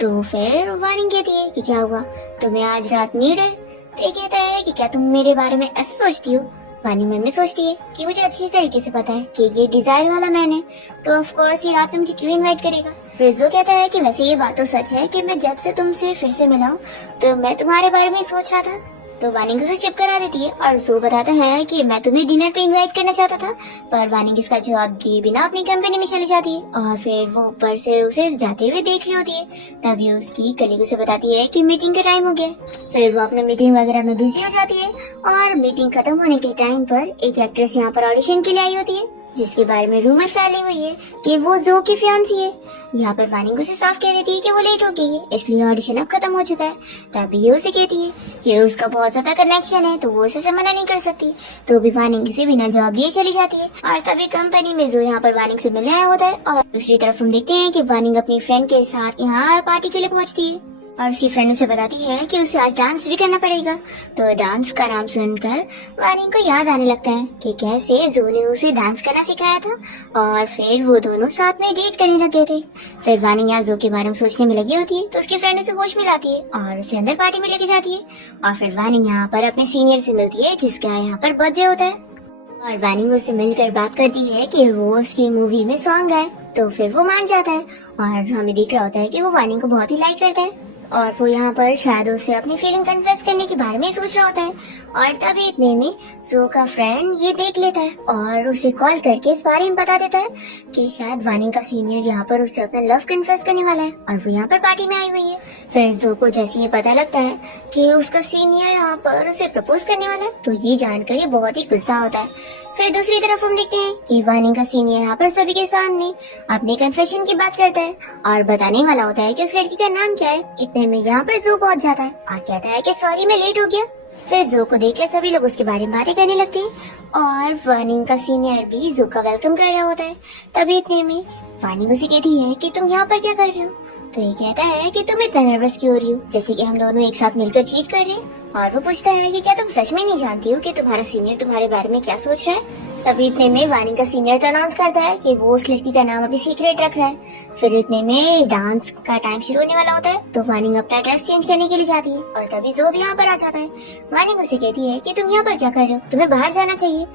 तो फिर वार्निंग कहती है कि क्या हुआ, तुम्हें आज रात नीड है। तो ये कहता है कि क्या तुम मेरे बारे में ऐसे सोचती हो। वार्निंग मन में सोचती है कि मुझे अच्छी तरीके से पता है कि ये डिजायर वाला मैन है, तो ऑफ कोर्स ये रात मुझे क्यों इनवाइट करेगा। फिर जो कहता है कि वैसे ये बात तो सच है कि मैं जब से तुमसे फिर से मिला हूँ तो मैं तुम्हारे बारे में सोच रहा था। तो वार्निंग उसे चिप करा देती है और जो बताता है कि मैं तुम्हें डिनर पे इनवाइट करना चाहता था, पर वार्निंग इसका जवाब दिए बिना अपनी कंपनी में चली जाती है और फिर वो ऊपर से उसे जाते हुए देख रही होती है। तभी उसकी कलीग उसे बताती है कि मीटिंग का टाइम हो गया। फिर वो अपने मीटिंग वगैरह में बिजी हो जाती है और मीटिंग खत्म होने के टाइम पर एक एक्ट्रेस यहाँ पर ऑडिशन के लिए आई होती है, जिसके बारे में रूमर फैली हुई है कि वो जो की फियांसी है। यहाँ पर वार्निंग उसे साफ कह देती है कि वो लेट हो गई है, इसलिए ऑडिशन अब खत्म हो चुका है। तभी ये उसे कहती है कि उसका बहुत ज्यादा कनेक्शन है, तो वो उसे मना नहीं कर सकती। तो भी वार्निंग से बिना जवाब दिए चली जाती है और तभी कंपनी में जो यहाँ पर वार्निंग से मिलने आया होता है। और दूसरी तरफ हम देखते हैं कि वार्निंग अपनी फ्रेंड के साथ यहाँ पार्टी के लिए पहुँचती है और उसकी फ्रेंड उसे बताती है कि उसे आज डांस भी करना पड़ेगा। तो डांस का नाम सुनकर वार्निंग को याद आने लगता है कि कैसे जो ने उसे डांस करना सिखाया था और फिर वो दोनों साथ में डेट करने लग गए थे। फिर वार्निंग यहाँ जो के बारे में सोचने में लगी होती है, तो उसकी फ्रेंड उसे होश में लाती है और उसे अंदर पार्टी में लेके जाती है। और फिर वार्निंग यहाँ पर अपने सीनियर से मिलती है जिसका यहाँ पर बर्थडे होता है और वार्निंग उससे मिलकर बात करती है कि वो उसकी मूवी में सॉन्ग गाए। तो फिर वो मान जाता है और हमें दिख रहा होता है कि वो वार्निंग को बहुत ही लाइक करता है और वो यहाँ पर शायद उससे अपनी फीलिंग कन्फेस करने के बारे में सोच रहा होता है। और तभी इतने में जो का फ्रेंड ये देख लेता है और उसे कॉल करके इस बारे में बता देता है कि शायद वार्निंग का सीनियर यहाँ पर उससे अपना लव कन्फेस करने वाला है और वो यहाँ पर पार्टी में आई हुई है। फिर जो को जैसे ये पता लगता है कि उसका सीनियर यहाँ पर उसे प्रपोज करने वाला है, तो ये जानकर ये बहुत ही गुस्सा होता है। फिर दूसरी तरफ हम देखते हैं कि वार्निंग का सीनियर यहाँ पर सभी के सामने अपने कन्फेशन की बात करता है और बताने वाला होता है कि उस लड़की का नाम क्या है। इतने में यहाँ पर जो पहुँच जाता है और कहता है कि सॉरी मैं लेट हो गया। फिर जो को देखकर सभी लोग उसके बारे में बातें करने लगते हैं और वार्निंग का सीनियर भी जो का वेलकम कर रहा होता है। तभी इतने में वार्निंग उसे कहती है कि तुम यहाँ पर क्या कर रहे हो। तो ये कहता है कि तुम इतना नर्वस क्यों हो रही हो, जैसे कि हम दोनों एक साथ मिलकर चीट कर रहे हैं। और वो पूछता है कि क्या तुम सच में नहीं जानती हो कि तुम्हारा सीनियर तुम्हारे बारे में क्या सोच रहा है। तभी इतने में वार्निंग का सीनियर तो अनाउंस करता है कि वो उस लड़की का नाम अभी सीक्रेट रख रहा है। फिर इतने में डांस का टाइम शुरू होने वाला होता है, तो वार्निंग अपना ड्रेस चेंज करने के लिए जाती है और तभी जो भी यहाँ पर आ जाता है। वार्निंग उसे कहती है कि तुम यहाँ पर क्या कर रहे हो, तुम्हें बाहर जाना चाहिए।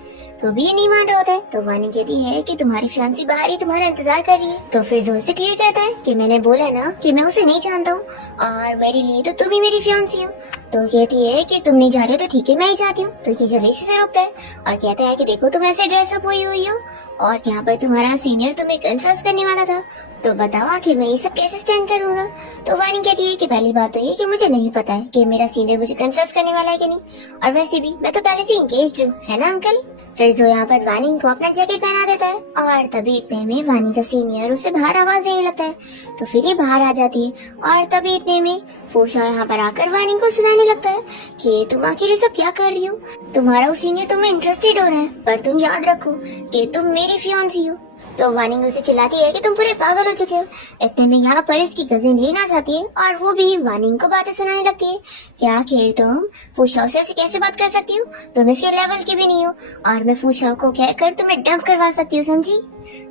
तो भी ये नहीं मान रहा होता है, तो वार्निंग कहती है कि तुम्हारी फियांसी बाहर ही तुम्हारा इंतजार कर रही है। तो फिर जोर से क्लियर करता है कि मैंने बोला ना कि मैं उसे नहीं जानता हूँ और मेरे लिए तो तुम ही मेरी फियांसी हो। तो कहती है कि तुम नहीं जा रहे हो तो ठीक है मैं ही जाती हूँ। तो ये जल्दी से रोकता है और कहता है कि देखो तुम ऐसे ड्रेसअप हुई हो और यहाँ पर तुम्हारा सीनियर तुम्हें कन्फेस करने वाला था, तो बताओ आखिर मैं ये सब कैसे स्टैंड करूंगा। तो वार्निंग कहती है कि पहली बात तो ये कि मुझे नहीं पता है कि मेरा सीनियर मुझे कन्फेस करने वाला है कि नहीं, और वैसे भी मैं तो पहले से इंगेज्ड हूँ, है ना अंकल। फिर जो यहाँ पर वार्निंग को अपना जैकेट पहना देता है और तभी इतने में वार्निंग का सीनियर उसे बाहर आवाज देने लगता है। तो फिर ये बाहर आ जाती है और तभी इतने में फूशा यहाँ पर आकर वार्निंग को सुनाने लगता है कि तुम आखिर ये सब क्या कर रही हो, तुम्हारा वो सीनियर तुम्हें इंटरेस्टेड हो रहा है, पर तुम याद रखो कि तुम मेरी फियांसी हो। तो वार्निंग उसे चिल्लाती है कि तुम पूरे पागल हो चुके हो। इतने में यहाँ पर इसकी कजिन लीन आ जाती है और वो भी वार्निंग को बातें सुनाने लगती है। क्या आखिर तुम फूशा से कैसे बात कर सकती हो, तुम इसके लेवल की भी नहीं हो और मैं फूशा को कहकर तुम्हें डंप करवा सकती हूँ, समझी।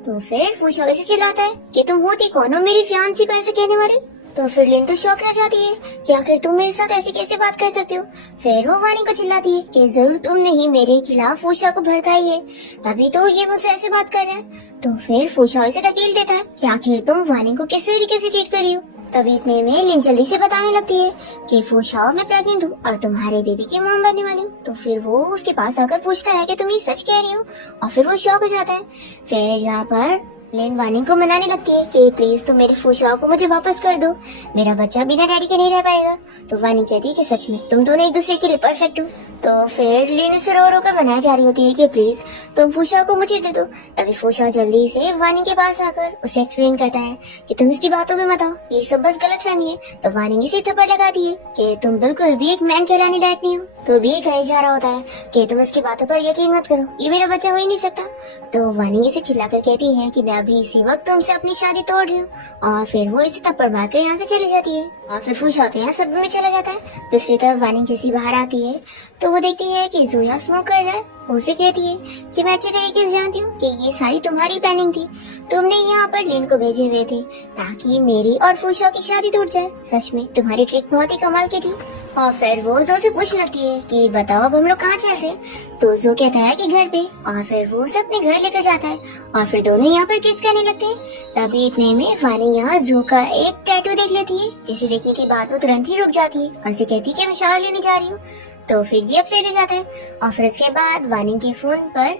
तो फिर फूशा वैसे चिल्लाता है कि तुम होती कौन हो मेरी फियांसी को ऐसे कहने वाले। तो फिर लिन तो शौक रह जाती है कि आखिर तुम मेरे साथ ऐसे कैसे बात कर सकते हो। फिर वो वार्निंग को चिल्लाती है कि जरूर तुमने ही मेरे खिलाफ फूशा को भड़काई है, तभी तो ये मुझसे ऐसे बात कर रहा है। तो फिर फूशा उसे ढकेल देता है कि आखिर तुम वार्निंग को किस तरीके से ट्रीट कर रही हो। तभी इतने में लिन जल्दी से बताने लगती है कि वो शाओ मैं प्रेग्नेंट हूँ और तुम्हारे बेबी की मॉम बनने वाली हूँ। तो फिर वो उसके पास आकर पूछता है कि तुम ये सच कह रही हो, और फिर वो शॉक हो जाता है। फिर यहाँ पर लिन वानिंग को मनाने लगती है कि प्लीज तुम मेरे फूशाओ को मुझे वापस कर दो, मेरा बच्चा बिना डैडी के नहीं रह पाएगा। तो वानिंग कहती है कि सच में तुम दोनों एक दूसरे के लिए परफेक्ट हो। तो फिर लिन उसे रो रो कर मनाई जा रही होती है कि प्लीज तुम फूशाओ को मुझे दे दो। तभी फूशाओ जल्दी से वानिंग के पास आकर उसे एक्सप्लेन करता है कि तुम इसकी बातों में मत आओ, ये सब बस गलतफहमी है। तो वानिंग इसी थप्पड़ लगाती है कि तुम बिल्कुल भी एक मैन कहलाने लायक नहीं हो। तो भी कहे जा रहा होता है कि तुम इसकी बातों पर यकीन मत करो, ये मेरा बच्चा हो ही नहीं सकता। तो वानिंग इसे चिल्लाकर कहती है कि मैं अभी इसी वक्त तुमसे अपनी शादी तोड़ रही हूँ, और फिर वो इसे थप्पड़ मार कर यहाँ से चली जाती है। और फिर फूशाओ तो यहाँ सदमे में चला जाता है। दूसरी तरफ वानिंग जैसी बाहर आती है तो वो देखती है कि जोया स्मोक कर रहा है। उसे कहती है कि मैं अच्छे तरीके से जानती हूँ कि ये सारी तुम्हारी प्लानिंग थी, तुमने यहाँ पर लिन को भेजे हुए थे ताकि मेरी और फूशाओ की शादी टूट जाए। सच में तुम्हारी ट्रिक बहुत ही कमाल की थी। और फिर वो जो से पूछने लगती है कि बताओ अब हम लोग कहाँ चल रहे हैं। तो जो कहता है कि घर पे, और फिर वो उसे अपने घर लेकर जाता है और फिर दोनों यहाँ पर किस करने लगते हैं। तभी इतने में वानिंग यहाँ जो का एक टैटू देख लेती है, जिसे देखने के बाद वो तुरंत ही रुक जाती है और उसे कहती है कि मैं शावर लेने जा रही हूँ। तो फिर ये अपसेट हो जाता है और फिर उसके बाद वानिंग के फोन पर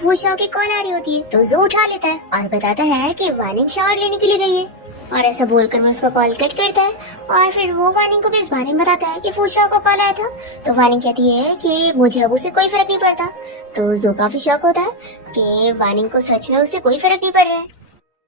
फूशाओ की कॉल आ रही होती है। तो जो उठा लेता है और बताता है कि वानिंग शावर लेने के लिए गई है, और ऐसा बोलकर वो उसका कॉल कट करता है। और फिर वो वानिंग को भी इस बारे में बताता है कि फूशाओ को कॉल आया था। तो वानिंग कहती है कि मुझे अब उससे कोई फर्क नहीं पड़ता। तो जो काफी शॉक होता है कि वानिंग को सच में उससे कोई फर्क नहीं पड़ रहा है।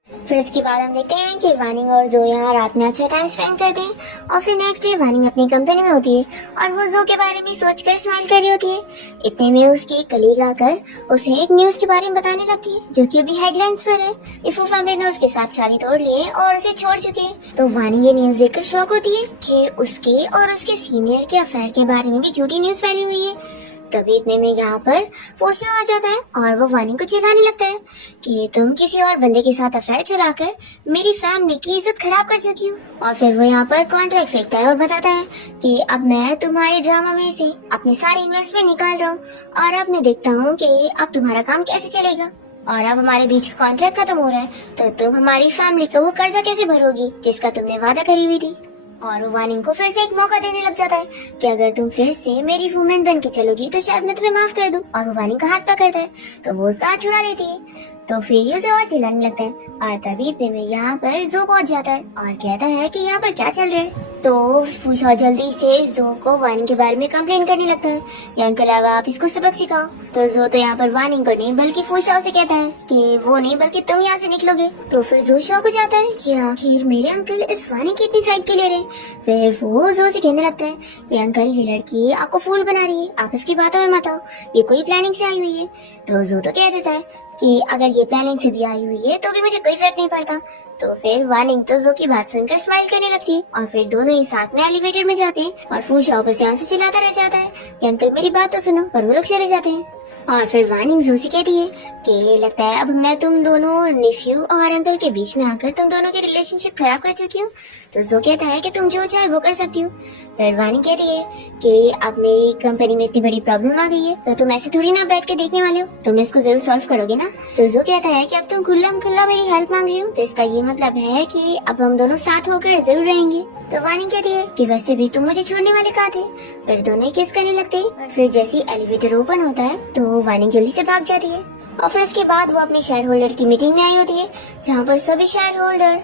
फिर इसके बाद हम देखते हैं कि वानिंग और जो यहाँ रात में अच्छा टाइम स्पेंड करते हैं, और फिर नेक्स्ट डे वानिंग अपनी कंपनी में होती है और वो जो के बारे में सोचकर स्माइल कर रही होती है। इतने में उसकी एक कलीग आकर उसे एक न्यूज के बारे में बताने लगती है जो कि अभी हेडलाइंस पर है। इफू फैमिली ने उसके साथ शादी तोड़ ली है और उसे छोड़ चुके हैं। तो वानिंग ये न्यूज देखकर शॉक होती है कि उसके और उसके सीनियर के अफेयर के बारे में भी झूठी न्यूज फैली हुई है। तभी इतने में यहाँ पर फूशा आ जाता है और वो वानिंग को चिढ़ाने लगता है कि तुम किसी और बंदे के साथ अफेयर चलाकर मेरी फैमिली की इज्जत खराब कर चुकी हो। और फिर वो यहाँ पर कॉन्ट्रैक्ट फेंकता है और बताता है कि अब मैं तुम्हारे ड्रामा में से अपने सारे इन्वेस्टमेंट निकाल रहा हूँ, और अब मैं देखता हूँ कि अब तुम्हारा काम कैसे चलेगा, और अब हमारे बीच का कॉन्ट्रैक्ट खत्म हो रहा है, तो तुम हमारी फैमिली को वो कर्जा कैसे भरोगी जिसका तुमने वादा करी हुई थी। और वो वानिंग को फिर से एक मौका देने लग जाता है कि अगर तुम फिर से मेरी वुमेन बन के चलोगी तो शायद मैं तुम्हें माफ कर दूं। और वो वानिंग का हाथ पकड़ता है तो वो उसका हाथ छुड़ा लेती है। तो फिर ये उसे और चिल्लाने लगता है, और तभी इतने में यहाँ पर जो पहुंच जाता है और कहता है कि यहाँ पर क्या चल रहा है। तो फूशा जल्दी से जो को वानिंग के बारे में कंप्लेन करने लगता है कि अंकल अब आप इसको सबक सिखाओ। तो जो तो यहाँ पर वानिंग को नहीं बल्कि फूशा से कहता है कि वो नहीं बल्कि तुम यहाँ से निकलोगे। तो फिर जो शौक हो जाता है कि आखिर मेरे अंकल इस वानिंग की इतनी साइड के ले रहे। फिर वो जो से कहने लगता है कि अंकल ये लड़की आपको फूल बना रही है, आप इसकी बातों में मत आओ, ये कोई प्लानिंग से आई हुई है। तो जो तो कह देता है कि अगर ये प्लानिंग से भी आई हुई है तो भी मुझे कोई फर्क नहीं पड़ता। तो फिर वानिंग तो जो की बात सुनकर स्माइल करने लगती है और फिर दोनों ही साथ में एलिवेटर में जाते हैं और फूशा बस यहाँ से चिल्लाता रह जाता है कि अंकल मेरी बात तो सुनो, पर वो लोग चले जाते हैं। और फिर वानिंग जोसी कहती है कि लगता है अब मैं तुम दोनों नेफ्यू और अंकल के बीच में आकर तुम दोनों के रिलेशनशिप खराब कर चुकी हूँ। तो जो कहता है कि तुम जो चाहे वो कर सकती हो। फिर वानिंग कहती है कि अब मेरी कंपनी में इतनी बड़ी प्रॉब्लम आ गई है तो तुम ऐसे थोड़ी ना बैठ के देखने वाले हो, तुम इसको जरूर सॉल्व करोगे ना। तो जो कहता है कि अब तुम खुल्ला मेरी हेल्प मांग रही हो तो इसका ये मतलब है कि अब हम दोनों साथ होकर जरूर रहेंगे। तो वानिंग कहती है कि वैसे भी तुम मुझे छोड़ने वाले कहाँ थे। फिर दोनों ही किस करने लगते हैं और फिर जैसे एलिवेटर ओपन होता है तो वानिंग जल्दी से भाग जाती है। और फिर उसके बाद वो अपने शेयर होल्डर की मीटिंग में आई होती है जहाँ पर सभी शेयर होल्डर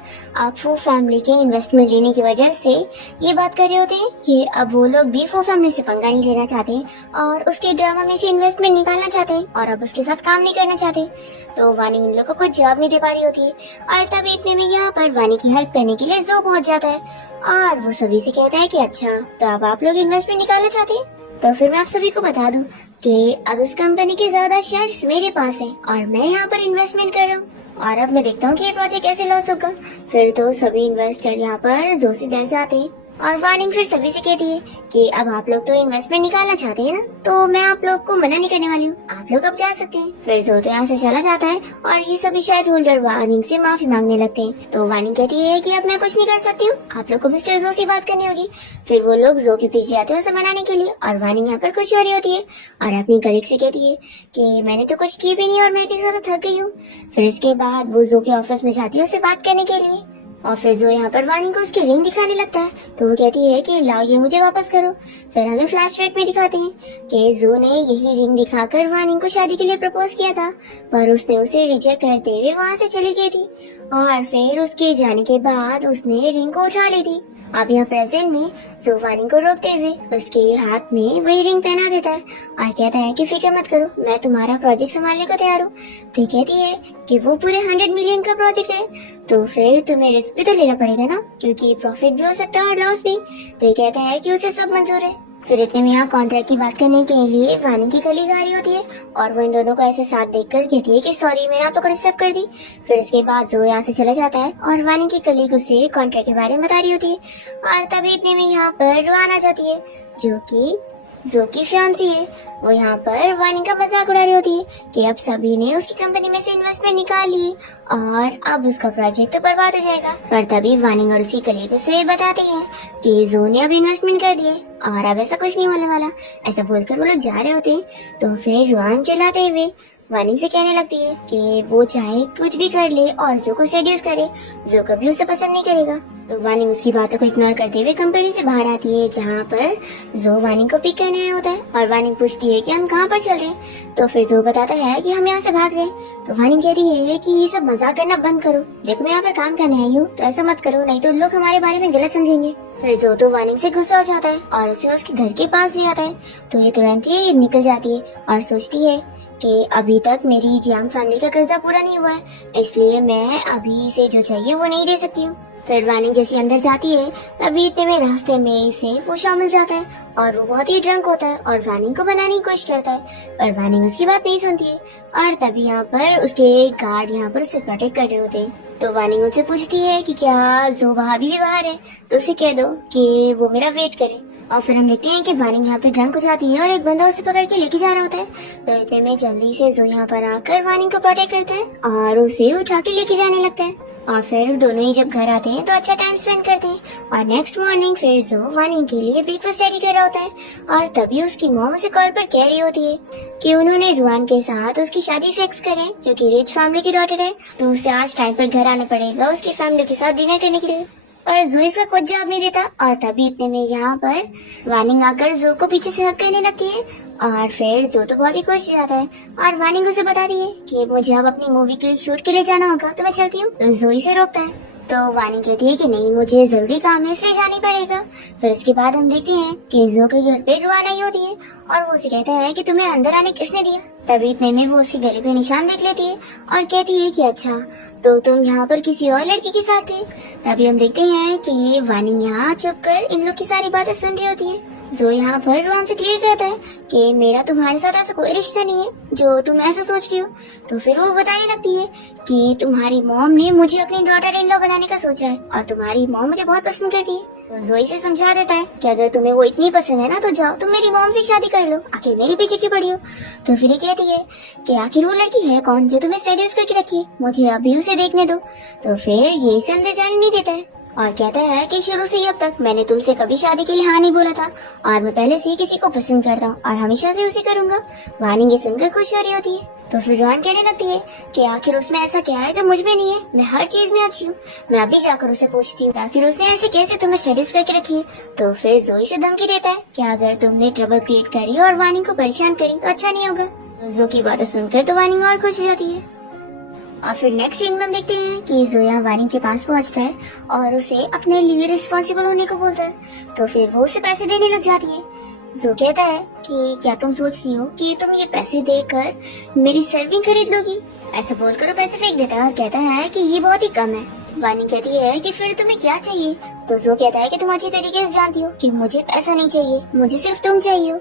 फू फैमिली के इन्वेस्टमेंट लेने की वजह से ये बात कर रहे होते हैं कि अब वो लोग भी फू फैमिली से पंगा नहीं लेना चाहते और उसके ड्रामा में से इन्वेस्टमेंट निकालना चाहते हैं और अब उसके साथ काम नहीं करना चाहते। तो वानी इन लोगों को जवाब नहीं दे पा रही होती है और तभी इतने में यहाँ पर वानी की हेल्प करने के लिए जो पहुंच जाता है और वो सभी से कहता है कि अच्छा तो अब आप लोग इन्वेस्टमेंट निकालना चाहते हैं। तो फिर मैं आप सभी को बता दूं कि अब इस कंपनी के ज्यादा शेयर्स मेरे पास हैं और मैं यहाँ पर इन्वेस्टमेंट कर रहा हूँ और अब मैं देखता हूँ कि ये प्रोजेक्ट कैसे लॉस होगा। फिर तो सभी इन्वेस्टर यहाँ पर जोर से डर जाते हैं और वार्निंग फिर सभी से कहती है कि अब आप लोग तो इन्वेस्टमेंट निकालना चाहते हैं ना, तो मैं आप लोग को मना नहीं करने वाली हूँ, आप लोग अब जा सकते हैं। फिर जो तो यहाँ से चला जाता है और ये सभी शेयर होल्डर वार्निंग से माफी मांगने लगते हैं। तो वार्निंग कहती है कि अब मैं कुछ नहीं कर सकती हूँ, आप लोग को मिस्टर जो से बात करनी होगी। फिर वो लोग जो के पीछे जाते हैं उसे मनाने के लिए और वार्निंग यहाँ पर खुश हो रही होती है और अपनी कलीग से कहती है कि मैंने तो कुछ की भी नहीं और मैं इतनी ज्यादा थक गई हूँ। फिर इसके बाद वो जो के ऑफिस में जाती है उससे बात करने के लिए। और फिर जो यहाँ पर वानी को उसकी रिंग दिखाने लगता है, तो वो कहती है कि लाओ ये मुझे वापस करो। फिर हमें फ्लैशबैक में दिखाते हैं कि जो ने यही रिंग दिखाकर वानी को शादी के लिए प्रपोज किया था, पर उसने उसे रिजेक्ट करते हुए वहाँ से चली गई थी और फिर उसके जाने के बाद उसने रिंग को उठा ली थी। अब यहाँ प्रेजेंट में जो वानी को रोकते हुए उसके हाथ में वही रिंग पहना देता है और कहता है कि फिक्र मत करो, मैं तुम्हारा प्रोजेक्ट संभालने को तैयार हूँ। तो कहती है कि वो पूरे 100 मिलियन का प्रोजेक्ट है, तो फिर तुम्हें रिस्क भी तो लेना पड़ेगा ना, क्योंकि प्रॉफिट भी हो सकता है और लॉस भी। तो ये कहता है कि उसे सब मंजूर है। फिर इतने में यहाँ कॉन्ट्रैक्ट की बात करने के लिए वानी की कलीग आ रही होती है और वो इन दोनों को ऐसे साथ देखकर कहती है कि सॉरी मैंने आप लोग को डिस्टर्ब कर दी। फिर इसके बाद जो यहाँ से चला जाता है और वानी की कलीग उसे कॉन्ट्रैक्ट के बारे में बता रही होती है और तभी इतने में यहाँ पर रुआन आ जाती है जो की फियांसी है। वो यहाँ पर वानी का मजाक उड़ा रही होती है कि अब सभी ने उसकी कंपनी में से इन्वेस्टमेंट निकाल ली और अब उसका प्रोजेक्ट तो बर्बाद हो जाएगा। पर तभी वानी और उसकी कलीग उसे बताते हैं कि जो ने अब इन्वेस्टमेंट कर दिए और अब ऐसा कुछ नहीं होने वाला। ऐसा बोलकर वो लोग जा रहे होते हैं, तो फिर रुआन चिल्लाते हुए वानी से कहने लगती है कि वो चाहे कुछ भी कर ले और जो को सेड्यूस करे, जो कभी उसे पसंद नहीं करेगा। तो वानी उसकी बातों को इग्नोर करते हुए कंपनी से बाहर आती है, जहाँ पर जो वानी को पिक करने आया होता है और वानी पूछती है कि हम कहाँ पर चल रहे हैं। तो फिर जो बताता है कि हम यहाँ से भाग रहे हैं। तो वानी कहती है कि ये सब मजाक करना बंद करो, देखो मैं यहाँ पर काम करने आई हूँ, तो ऐसा मत करो, नहीं तो लोग हमारे बारे में गलत समझेंगे। फिर जो तो वानी से गुस्सा हो जाता है और उसे उसके घर के पास ले आता है। तो ये तुरंत ही निकल जाती है और सोचती है कि अभी तक मेरी जियांग फैमिली का कर्जा पूरा नहीं हुआ है, इसलिए मैं अभी इसे जो चाहिए वो नहीं दे सकती हूँ। फिर वानी जैसे अंदर जाती है तभी इतने में रास्ते में इसे फूशा मिल जाता है और वो बहुत ही ड्रंक होता है और वानी को बनाने की कोशिश करता है, पर वानी उसकी बात नहीं सुनती है। और तभी यहाँ पर उसके गार्ड यहाँ पर उसे प्रोटेक्ट कर रहे होते हैं। तो वानी मुझसे पूछती है कि क्या जो भाभी भी बाहर है, तो उसे कह दो कि वो मेरा वेट करे। और फिर हम देखते हैं कि वानी यहाँ पे ड्रंक हो जाती है और एक बंदा उसे पकड़ के लेके जा रहा होता है। तो इतने में जल्दी से जो यहाँ पर आकर वानी को प्रोटेक्ट करता है और उसे उठा के लेके जाने लगता है। और फिर दोनों ही जब घर आते हैं तो अच्छा टाइम स्पेंड करते हैं। और नेक्स्ट मॉर्निंग फिर जो वानी के लिए ब्रेकफास्ट रेडी कर रहा होता है और तभी उसकी मॉम उसे कॉल पर कह रही होती है कि उन्होंने रुआन के साथ उसकी शादी फिक्स करें, जो कि रिच फैमिली की डॉटर है, तो उसे आज टाइम पर घर आना पड़ेगा उसकी फैमिली के साथ डिनर करने के लिए। पर जो इसका कुछ जवाब नहीं देता और तभी इतने में यहाँ पर वानिंग आकर जो को पीछे से हक करने लगती है और फिर जो तो बहुत ही खुश हो जाता है और वानिंग उसे बताती है कि मुझे अब अपनी मूवी के शूट के लिए जाना होगा, तो मैं चलती हूँ। तो जो इसे रोकता है तो वानी कहती है कि नहीं, मुझे जरूरी काम है इसलिए जानी पड़ेगा। फिर उसके बाद हम देखते हैं कि जो के घर पे रुआन आई होती है और वो उसे कहता है कि तुम्हें अंदर आने किसने दिया। तभी इतने में वो उसके गले पे निशान देख लेती है और कहती है कि अच्छा तो तुम यहाँ पर किसी और लड़की के साथ थे। तभी हम देखते हैं कि वानी यहाँ चुप कर इन लोग की सारी बातें सुन रही होती है। जो यहाँ पर रुआन से क्लियर करता है कि मेरा तुम्हारे साथ ऐसा कोई रिश्ता नहीं है जो तुम ऐसा सोच रही हो। तो फिर वो बताने लगती है कि तुम्हारी मॉम ने मुझे अपनी डॉटर इन लॉ बनाने का सोचा है और तुम्हारी मॉम मुझे बहुत पसंद करती है। तो जोई से समझा देता है कि अगर तुम्हें वो इतनी पसंद है ना तो जाओ तुम मेरी मॉम से शादी कर लो, आखिर मेरे पीछे क्यों पड़ी हो। तो फिर ये कहती है कि आखिर वो लड़की है कौन जो तुम्हें सेड्यूस करके रखी है, मुझे अभी उसे देखने दो। तो फिर ये इसे अंदर जाने नहीं देता है और कहता है कि शुरू से ही अब तक मैंने तुमसे कभी शादी के लिए हाँ नहीं बोला था और मैं पहले से ही किसी को पसंद करता हूँ और हमेशा से उसे करूंगा। वानी ये सुनकर खुश हो रही होती है। तो फिर रुआन कहने लगती है कि आखिर उसमें ऐसा क्या है जो मुझ में नहीं है, मैं हर चीज में अच्छी हूँ। मैं अभी जाकर उसे पूछती हूँ आखिर उसने ऐसे कैसे तुम्हें सेड्यूस करके रखी है। तो फिर जोई से धमकी देता है कि अगर तुमने ट्रबल क्रिएट करी और वानी को परेशान करी तो अच्छा नहीं होगा। तो जो की बातें सुनकर तो वानी और खुश हो जाती है। और फिर नेक्स्ट सीन में हम देखते हैं कि जोया वानी के पास पहुंचता है और उसे अपने लिए रिस्पॉन्सिबल होने को बोलता है। तो फिर वो उसे पैसे देने लग जाती है। जो कहता है कि क्या तुम सोच रही हो कि तुम ये पैसे देकर मेरी सर्विंग खरीद लोगी। ऐसा बोलकर वो पैसे फेंक देता है और कहता है कि ये बहुत ही कम है। वानी कहती है कि फिर तुम्हें क्या चाहिए। तो जो कहता है कि तुम अच्छी तरीके से जानती हो कि मुझे पैसा नहीं चाहिए, मुझे सिर्फ तुम चाहिए हो।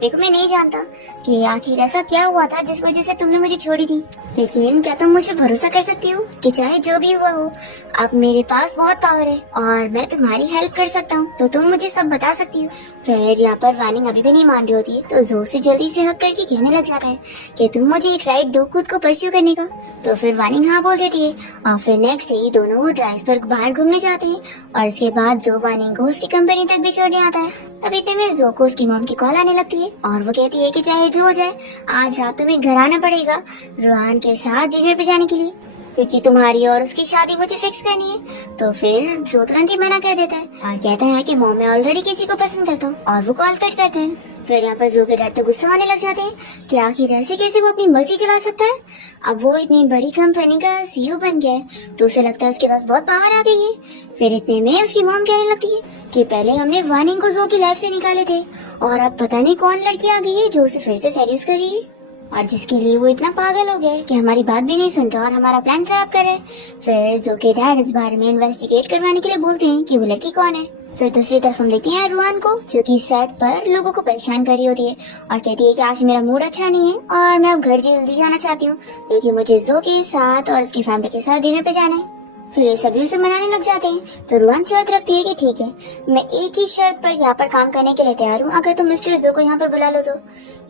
देखो मैं नहीं जानता कि आखिर ऐसा क्या हुआ था जिस वजह से तुमने मुझे छोड़ी थी, लेकिन क्या तुम मुझे भरोसा कर सकती हो कि चाहे जो भी हुआ हो अब मेरे पास बहुत पावर है और मैं तुम्हारी हेल्प कर सकता हूँ, तो तुम मुझे सब बता सकती हो। फिर यहाँ पर वानी अभी भी नहीं मान रही होती है तो जोर से जल्दी से हक करके कहने लग जाता है कि तुम मुझे एक राइड दो खुद को परस्यू करने का। तो फिर वानी हाँ बोल देती है और फिर नेक्स्ट डे दोनों वो ड्राइव पर बाहर घूमने जाते हैं और इसके बाद जो वानी को उसकी कंपनी तक भी छोड़ने आता है। तभी इतने में जो को उसकी मॉम की कॉल आने लगती है और वो कहती है कि चाहे जो हो जाए आज रात तुम्हें घर आना पड़ेगा रुआन के साथ डिनर पे जाने के लिए। क्योंकि तुम्हारी और उसकी शादी मुझे फिक्स करनी है। तो फिर जो तुरंत ही मना कर देता है और कहता है कि मॉम मैं ऑलरेडी किसी को पसंद करता हूँ, और वो कॉल कट करते हैं। फिर यहाँ पर जो के डैड तो गुस्सा आने लग जाते हैं कि आखिर ऐसे कैसे वो अपनी मर्जी चला सकता है। अब वो इतनी बड़ी कंपनी का सीईओ बन गया है तो उसे लगता है उसके पास बहुत पावर आ गई है। फिर इतने में उसकी मॉम कहने लगती है कि पहले हमने वानिंग को जो की लाइफ से निकाले थे और अब पता नहीं कौन लड़की आ गई है जो उसे फिर से सेड्यूस कर रही है, और जिसके लिए वो इतना पागल हो गया है कि हमारी बात भी नहीं सुन रहा और हमारा प्लान खराब कर रहा है। फिर जो के डैड इस बारे में इन्वेस्टिगेट करवाने के लिए बोलते हैं कि वो लड़की कौन है। फिर दूसरी तरफ हम देखते हैं रुआन को, जो कि सेट पर लोगों को परेशान कर रही होती है और कहती है कि आज मेरा मूड अच्छा नहीं है और मैं अब घर जल्दी जाना चाहती हूँ क्योंकि मुझे जो के साथ और उसकी फैमिली के साथ डिनर पे जाना है। फिर ये सभी उसे मनाने लग जाते हैं तो रुआन शर्त रखती है कि ठीक है, मैं एक ही शर्त पर यहाँ पर काम करने के लिए तैयार हूँ, अगर तुम मिस्टर जो को यहाँ पर बुला लो तो।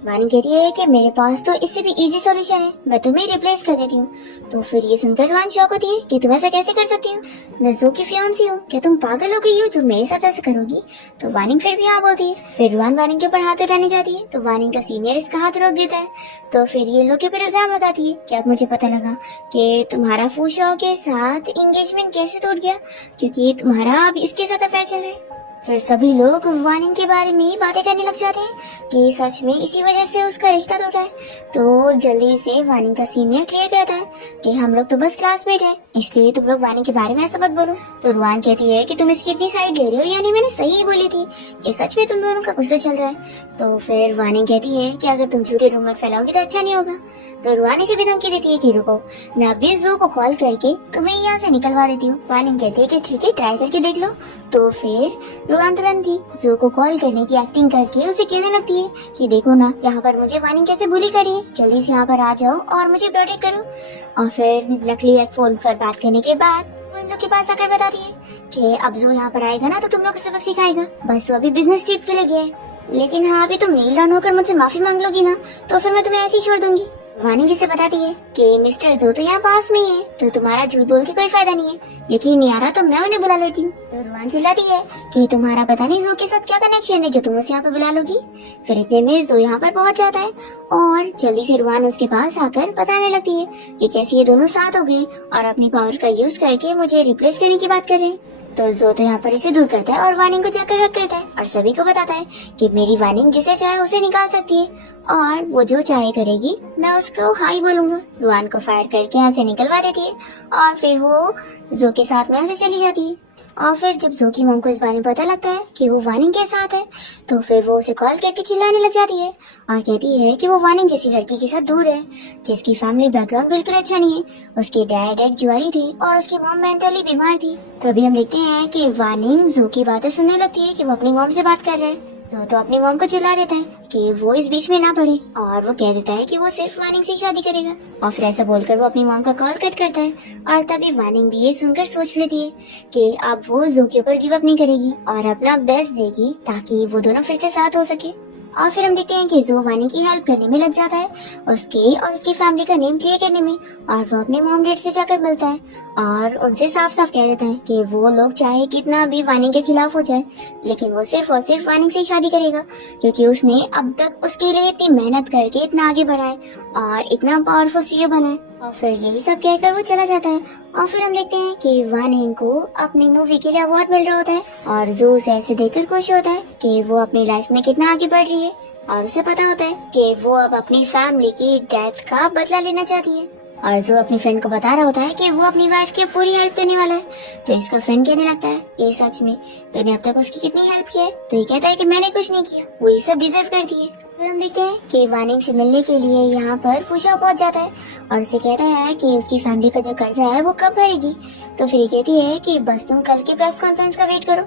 वानी कहती है कि मेरे पास तो इससे भी इजी सॉल्यूशन है, मैं तुम्हें रिप्लेस कर देती हूँ। तो फिर ये सुनकर रुआन शॉक होती है कि तुम ऐसा कैसे कर सकती हो, मैं जो की फियांसी हूँ, क्या तुम पागल हो गई हो जो मेरे साथ ऐसा करोगी। तो वानी फिर भी हाँ बोलती है। फिर रुआन वानी के ऊपर हाथ उठाने जाती है तो वानी का सीनियर इसका हाथ रोक देता है। तो फिर ये लोग के ऊपर इल्जाम लगाती है कि अब मुझे पता लगा कि तुम्हारा फूशॉ के साथ एंगेजमेंट कैसे टूट गया क्योंकि तुम्हारा अब इसके साथ अफेयर चल रहा है। फिर सभी लोग वानिंग के बारे में ही बातें करने लग जाते हैं कि सच में इसी वजह से उसका रिश्ता टूटा है। तो जल्दी से वानिंग का सीनियर क्लियर करता है कि हम लोग तो बस क्लासमेट हैं, इसलिए तुम लोग वानिंग के बारे में ऐसा मत बोलो। तो रुआन कहती है कि तुम इसकी अपनी साइड ले रहे हो, यानी मैंने सही बोली थी, ये सच में तुम दोनों का गुस्सा चल रहा है। तो फिर वानिंग कहती है कि अगर तुम झूठे रूमर फैलाओगी तो अच्छा नहीं होगा। तो रुआन इसे भी धमकी देती है कि रुको, मैं अभी जो को कॉल करके तुम्हें यहाँ से निकलवा देती हूँ। वानिंग कहती है कि ठीक है, ट्राई करके देख लो। तो फिर रुआन तुरंत ही जो को कॉल करने की एक्टिंग करके उसे कहने लगती है कि देखो ना, यहाँ पर मुझे वानिंग कैसे बुली कर रही है, जल्दी से यहाँ पर आ जाओ और मुझे प्रोटेक्ट करो। और फिर नकली एक फोन पर बात करने के बाद वो इन लोग के पास आकर बताती है कि अब जो यहाँ पर आएगा ना तो तुम लोग को सबक सिखाएगा, बस वो अभी बिजनेस ट्रिप के लिए गया है, लेकिन हाँ अभी तुम नील डाउन होकर मुझसे माफी मांग लोगी ना तो फिर मैं तुम्हें ऐसे ही छोड़ दूंगी। वानिंग इसे बताती है कि मिस्टर जो तो यहाँ पास में ही है, तो तुम्हारा झूठ बोल के कोई फायदा नहीं है, यकीन नहीं आ रहा तो मैं उन्हें बुला लेती हूँ। तो रुआन चिल्लाती है कि तुम्हारा पता नहीं जो के साथ क्या कनेक्शन है जो तुम उसे यहाँ पे बुला लोगी। फिर इतने में जो यहाँ पर पहुँच जाता है और जल्दी से रुआन उसके पास आकर बताने लगती है कि कैसे ये दोनों साथ हो गए और अपनी पावर का यूज करके मुझे रिप्लेस करने की बात कर रहे हैं। तो जो तो यहाँ पर इसे दूर करता है और वानिंग को जाकर रख करता है और सभी को बताता है कि मेरी वानिंग जिसे चाहे उसे निकाल सकती है और वो जो चाहे करेगी, मैं उसको हाई बोलूंगा। रुआन को फायर करके यहाँ से निकलवा देती है और फिर वो जो के साथ में यहाँ से चली जाती है। और फिर जब जो की मॉम को इस बारे में पता लगता है कि वो वानिंग के साथ है तो फिर वो उसे कॉल करके चिल्लाने लग जाती है और कहती है कि वो वानिंग किसी लड़की के साथ दूर है जिसकी फैमिली बैकग्राउंड बिल्कुल अच्छा नहीं है, उसके डैड एक जुआरी थे और उसकी मॉम मेंटली बीमार थी। तभी हम देखते हैं कि वानिंग जो की बातें सुनने लगती है कि वो अपनी मॉम से बात कर रहे हैं। तो अपनी मॉम को चिल्ला देता है कि वो इस बीच में ना पड़े और वो कह देता है कि वो सिर्फ वानिंग से शादी करेगा। और फिर ऐसा बोलकर वो अपनी मॉम का कॉल कट करता है और तभी वानिंग भी ये सुनकर सोच लेती है कि अब वो जो के ऊपर गिव अप नहीं करेगी और अपना बेस्ट देगी ताकि वो दोनों फिर से साथ हो सके। और फिर हम देखते हैं कि जो वानी की हेल्प करने में लग जाता है, उसके और उसकी फैमिली का नेम क्लियर करने में, और वो अपने मॉम डैड से जाकर मिलता है और उनसे साफ साफ कह देता है कि वो लोग चाहे कितना भी वानी के खिलाफ हो जाए लेकिन वो सिर्फ और सिर्फ वानी से शादी करेगा क्योंकि उसने अब तक उसके लिए इतनी मेहनत करके इतना आगे बढ़ा है और इतना पावरफुल सीईओ बना है। और फिर यही सब कहकर वो चला जाता है और फिर हम देखते हैं कि वानिंग को अपनी मूवी के लिए अवार्ड मिल रहा होता है और जो उसे ऐसे देखकर खुश होता है कि वो अपनी लाइफ में कितना आगे बढ़ रही है और उसे पता होता है कि वो अब अपनी फैमिली की डेथ का बदला लेना चाहती है। और जो अपनी फ्रेंड को बता रहा होता है कि वो अपनी वाइफ की पूरी हेल्प करने वाला है। तो इसका फ्रेंड कहने लगता है ये सच में तूने अब तक उसकी कितनी हेल्प की है। तो ये कहता है कि मैंने कुछ नहीं किया, वो ये सब डिजर्व करती है। फिर हम देखते हैं कि वानिंग से मिलने के लिए यहाँ पर फुशा पहुंच जाता है और उसे कहता है कि उसकी फैमिली का जो कर्जा है वो कब भरेगी। तो फिर ये कहती है कि बस तुम कल के प्रेस कॉन्फ्रेंस का वेट करो।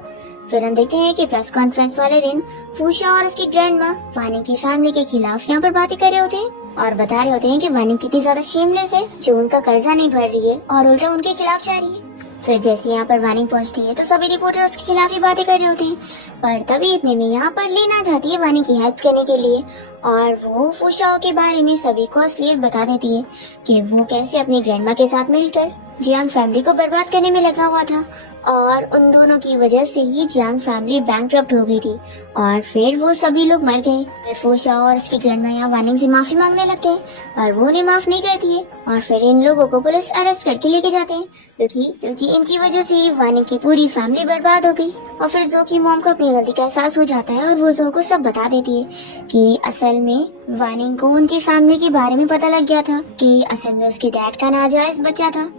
फिर हम देखते हैं कि प्रेस कॉन्फ्रेंस वाले दिन फुशा और उसकी ग्रैंड माँ वानिंग की फैमिली के खिलाफ यहाँ पर बातें कर रहे होते हैं और बता रहे होते हैं कि वानिंग कितनी ज्यादा शेमलेस है जो उनका कर्जा नहीं भर रही है और उल्टा उनके खिलाफ जा रही है। फिर जैसे यहाँ पर वानिंग पहुंचती है तो सभी रिपोर्टर उसके खिलाफ ही बातें कर रहे होते हैं, पर तभी इतने में यहाँ पर लेना चाहती है वानिंग की हेल्प करने के लिए और वो फुशाओ के बारे में सभी को असलियत बता देती है कि वो कैसे अपनी ग्रैंडमा के साथ मिलकर जियांग फैमिली को बर्बाद करने में लगा हुआ था और उन दोनों की वजह से ही जियांग फैमिली बैंकरप्ट हो गई थी और फिर वो सभी लोग मर गए। फिर फोशा और उसकी ग्रैंडमा वानिंग से माफी मांगने लगते हैं पर वो उन्हें माफ नहीं करती है और फिर इन लोगों को पुलिस अरेस्ट करके लेके जाते हैं क्योंकि इनकी वजह से ही वानिंग की पूरी फैमिली बर्बाद हो गई। और फिर जो की मॉम को अपनी गलती का एहसास हो जाता है और वो जो को सब बता देती है कि असल में वानिंग को उनकी फैमिली के बारे में पता लग गया था कि असल में उसके डैड का नाजायज बच्चा था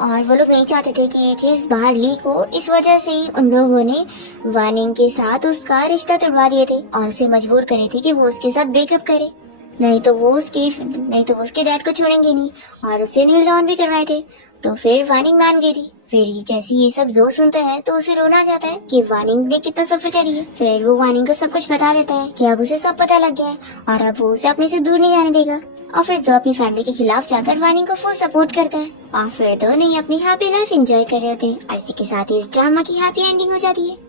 और वो लोग नहीं चाहते थे कि ये चीज बाहर लीक हो। इस वजह से ही उन लोगों ने वानिंग के साथ उसका रिश्ता तोड़वा दिए थे और उसे मजबूर करे थे कि वो उसके साथ ब्रेकअप करे, नहीं तो वो उसके डैड को छोड़ेंगे नहीं और उससे नील डाउन भी करवाए थे। तो फिर वानिंग मान गई थी। फिर जैसे ये सब जो सुनता है तो उसे रोना जाता है कि वानिंग ने कितना सफर करी है। फिर वो वानिंग को सब कुछ बता देता है कि अब उसे सब पता लग गया है और अब वो उसे अपने से दूर नहीं जाने देगा। और फिर जो अपनी फैमिली के खिलाफ जाकर वानिंग को फुल सपोर्ट करता है और फिर दोनों ही अपनी हैप्पी लाइफ एंजॉय कर रहे होते हैं और इसी के साथ ही इस ड्रामा की हैप्पी एंडिंग हो जाती है।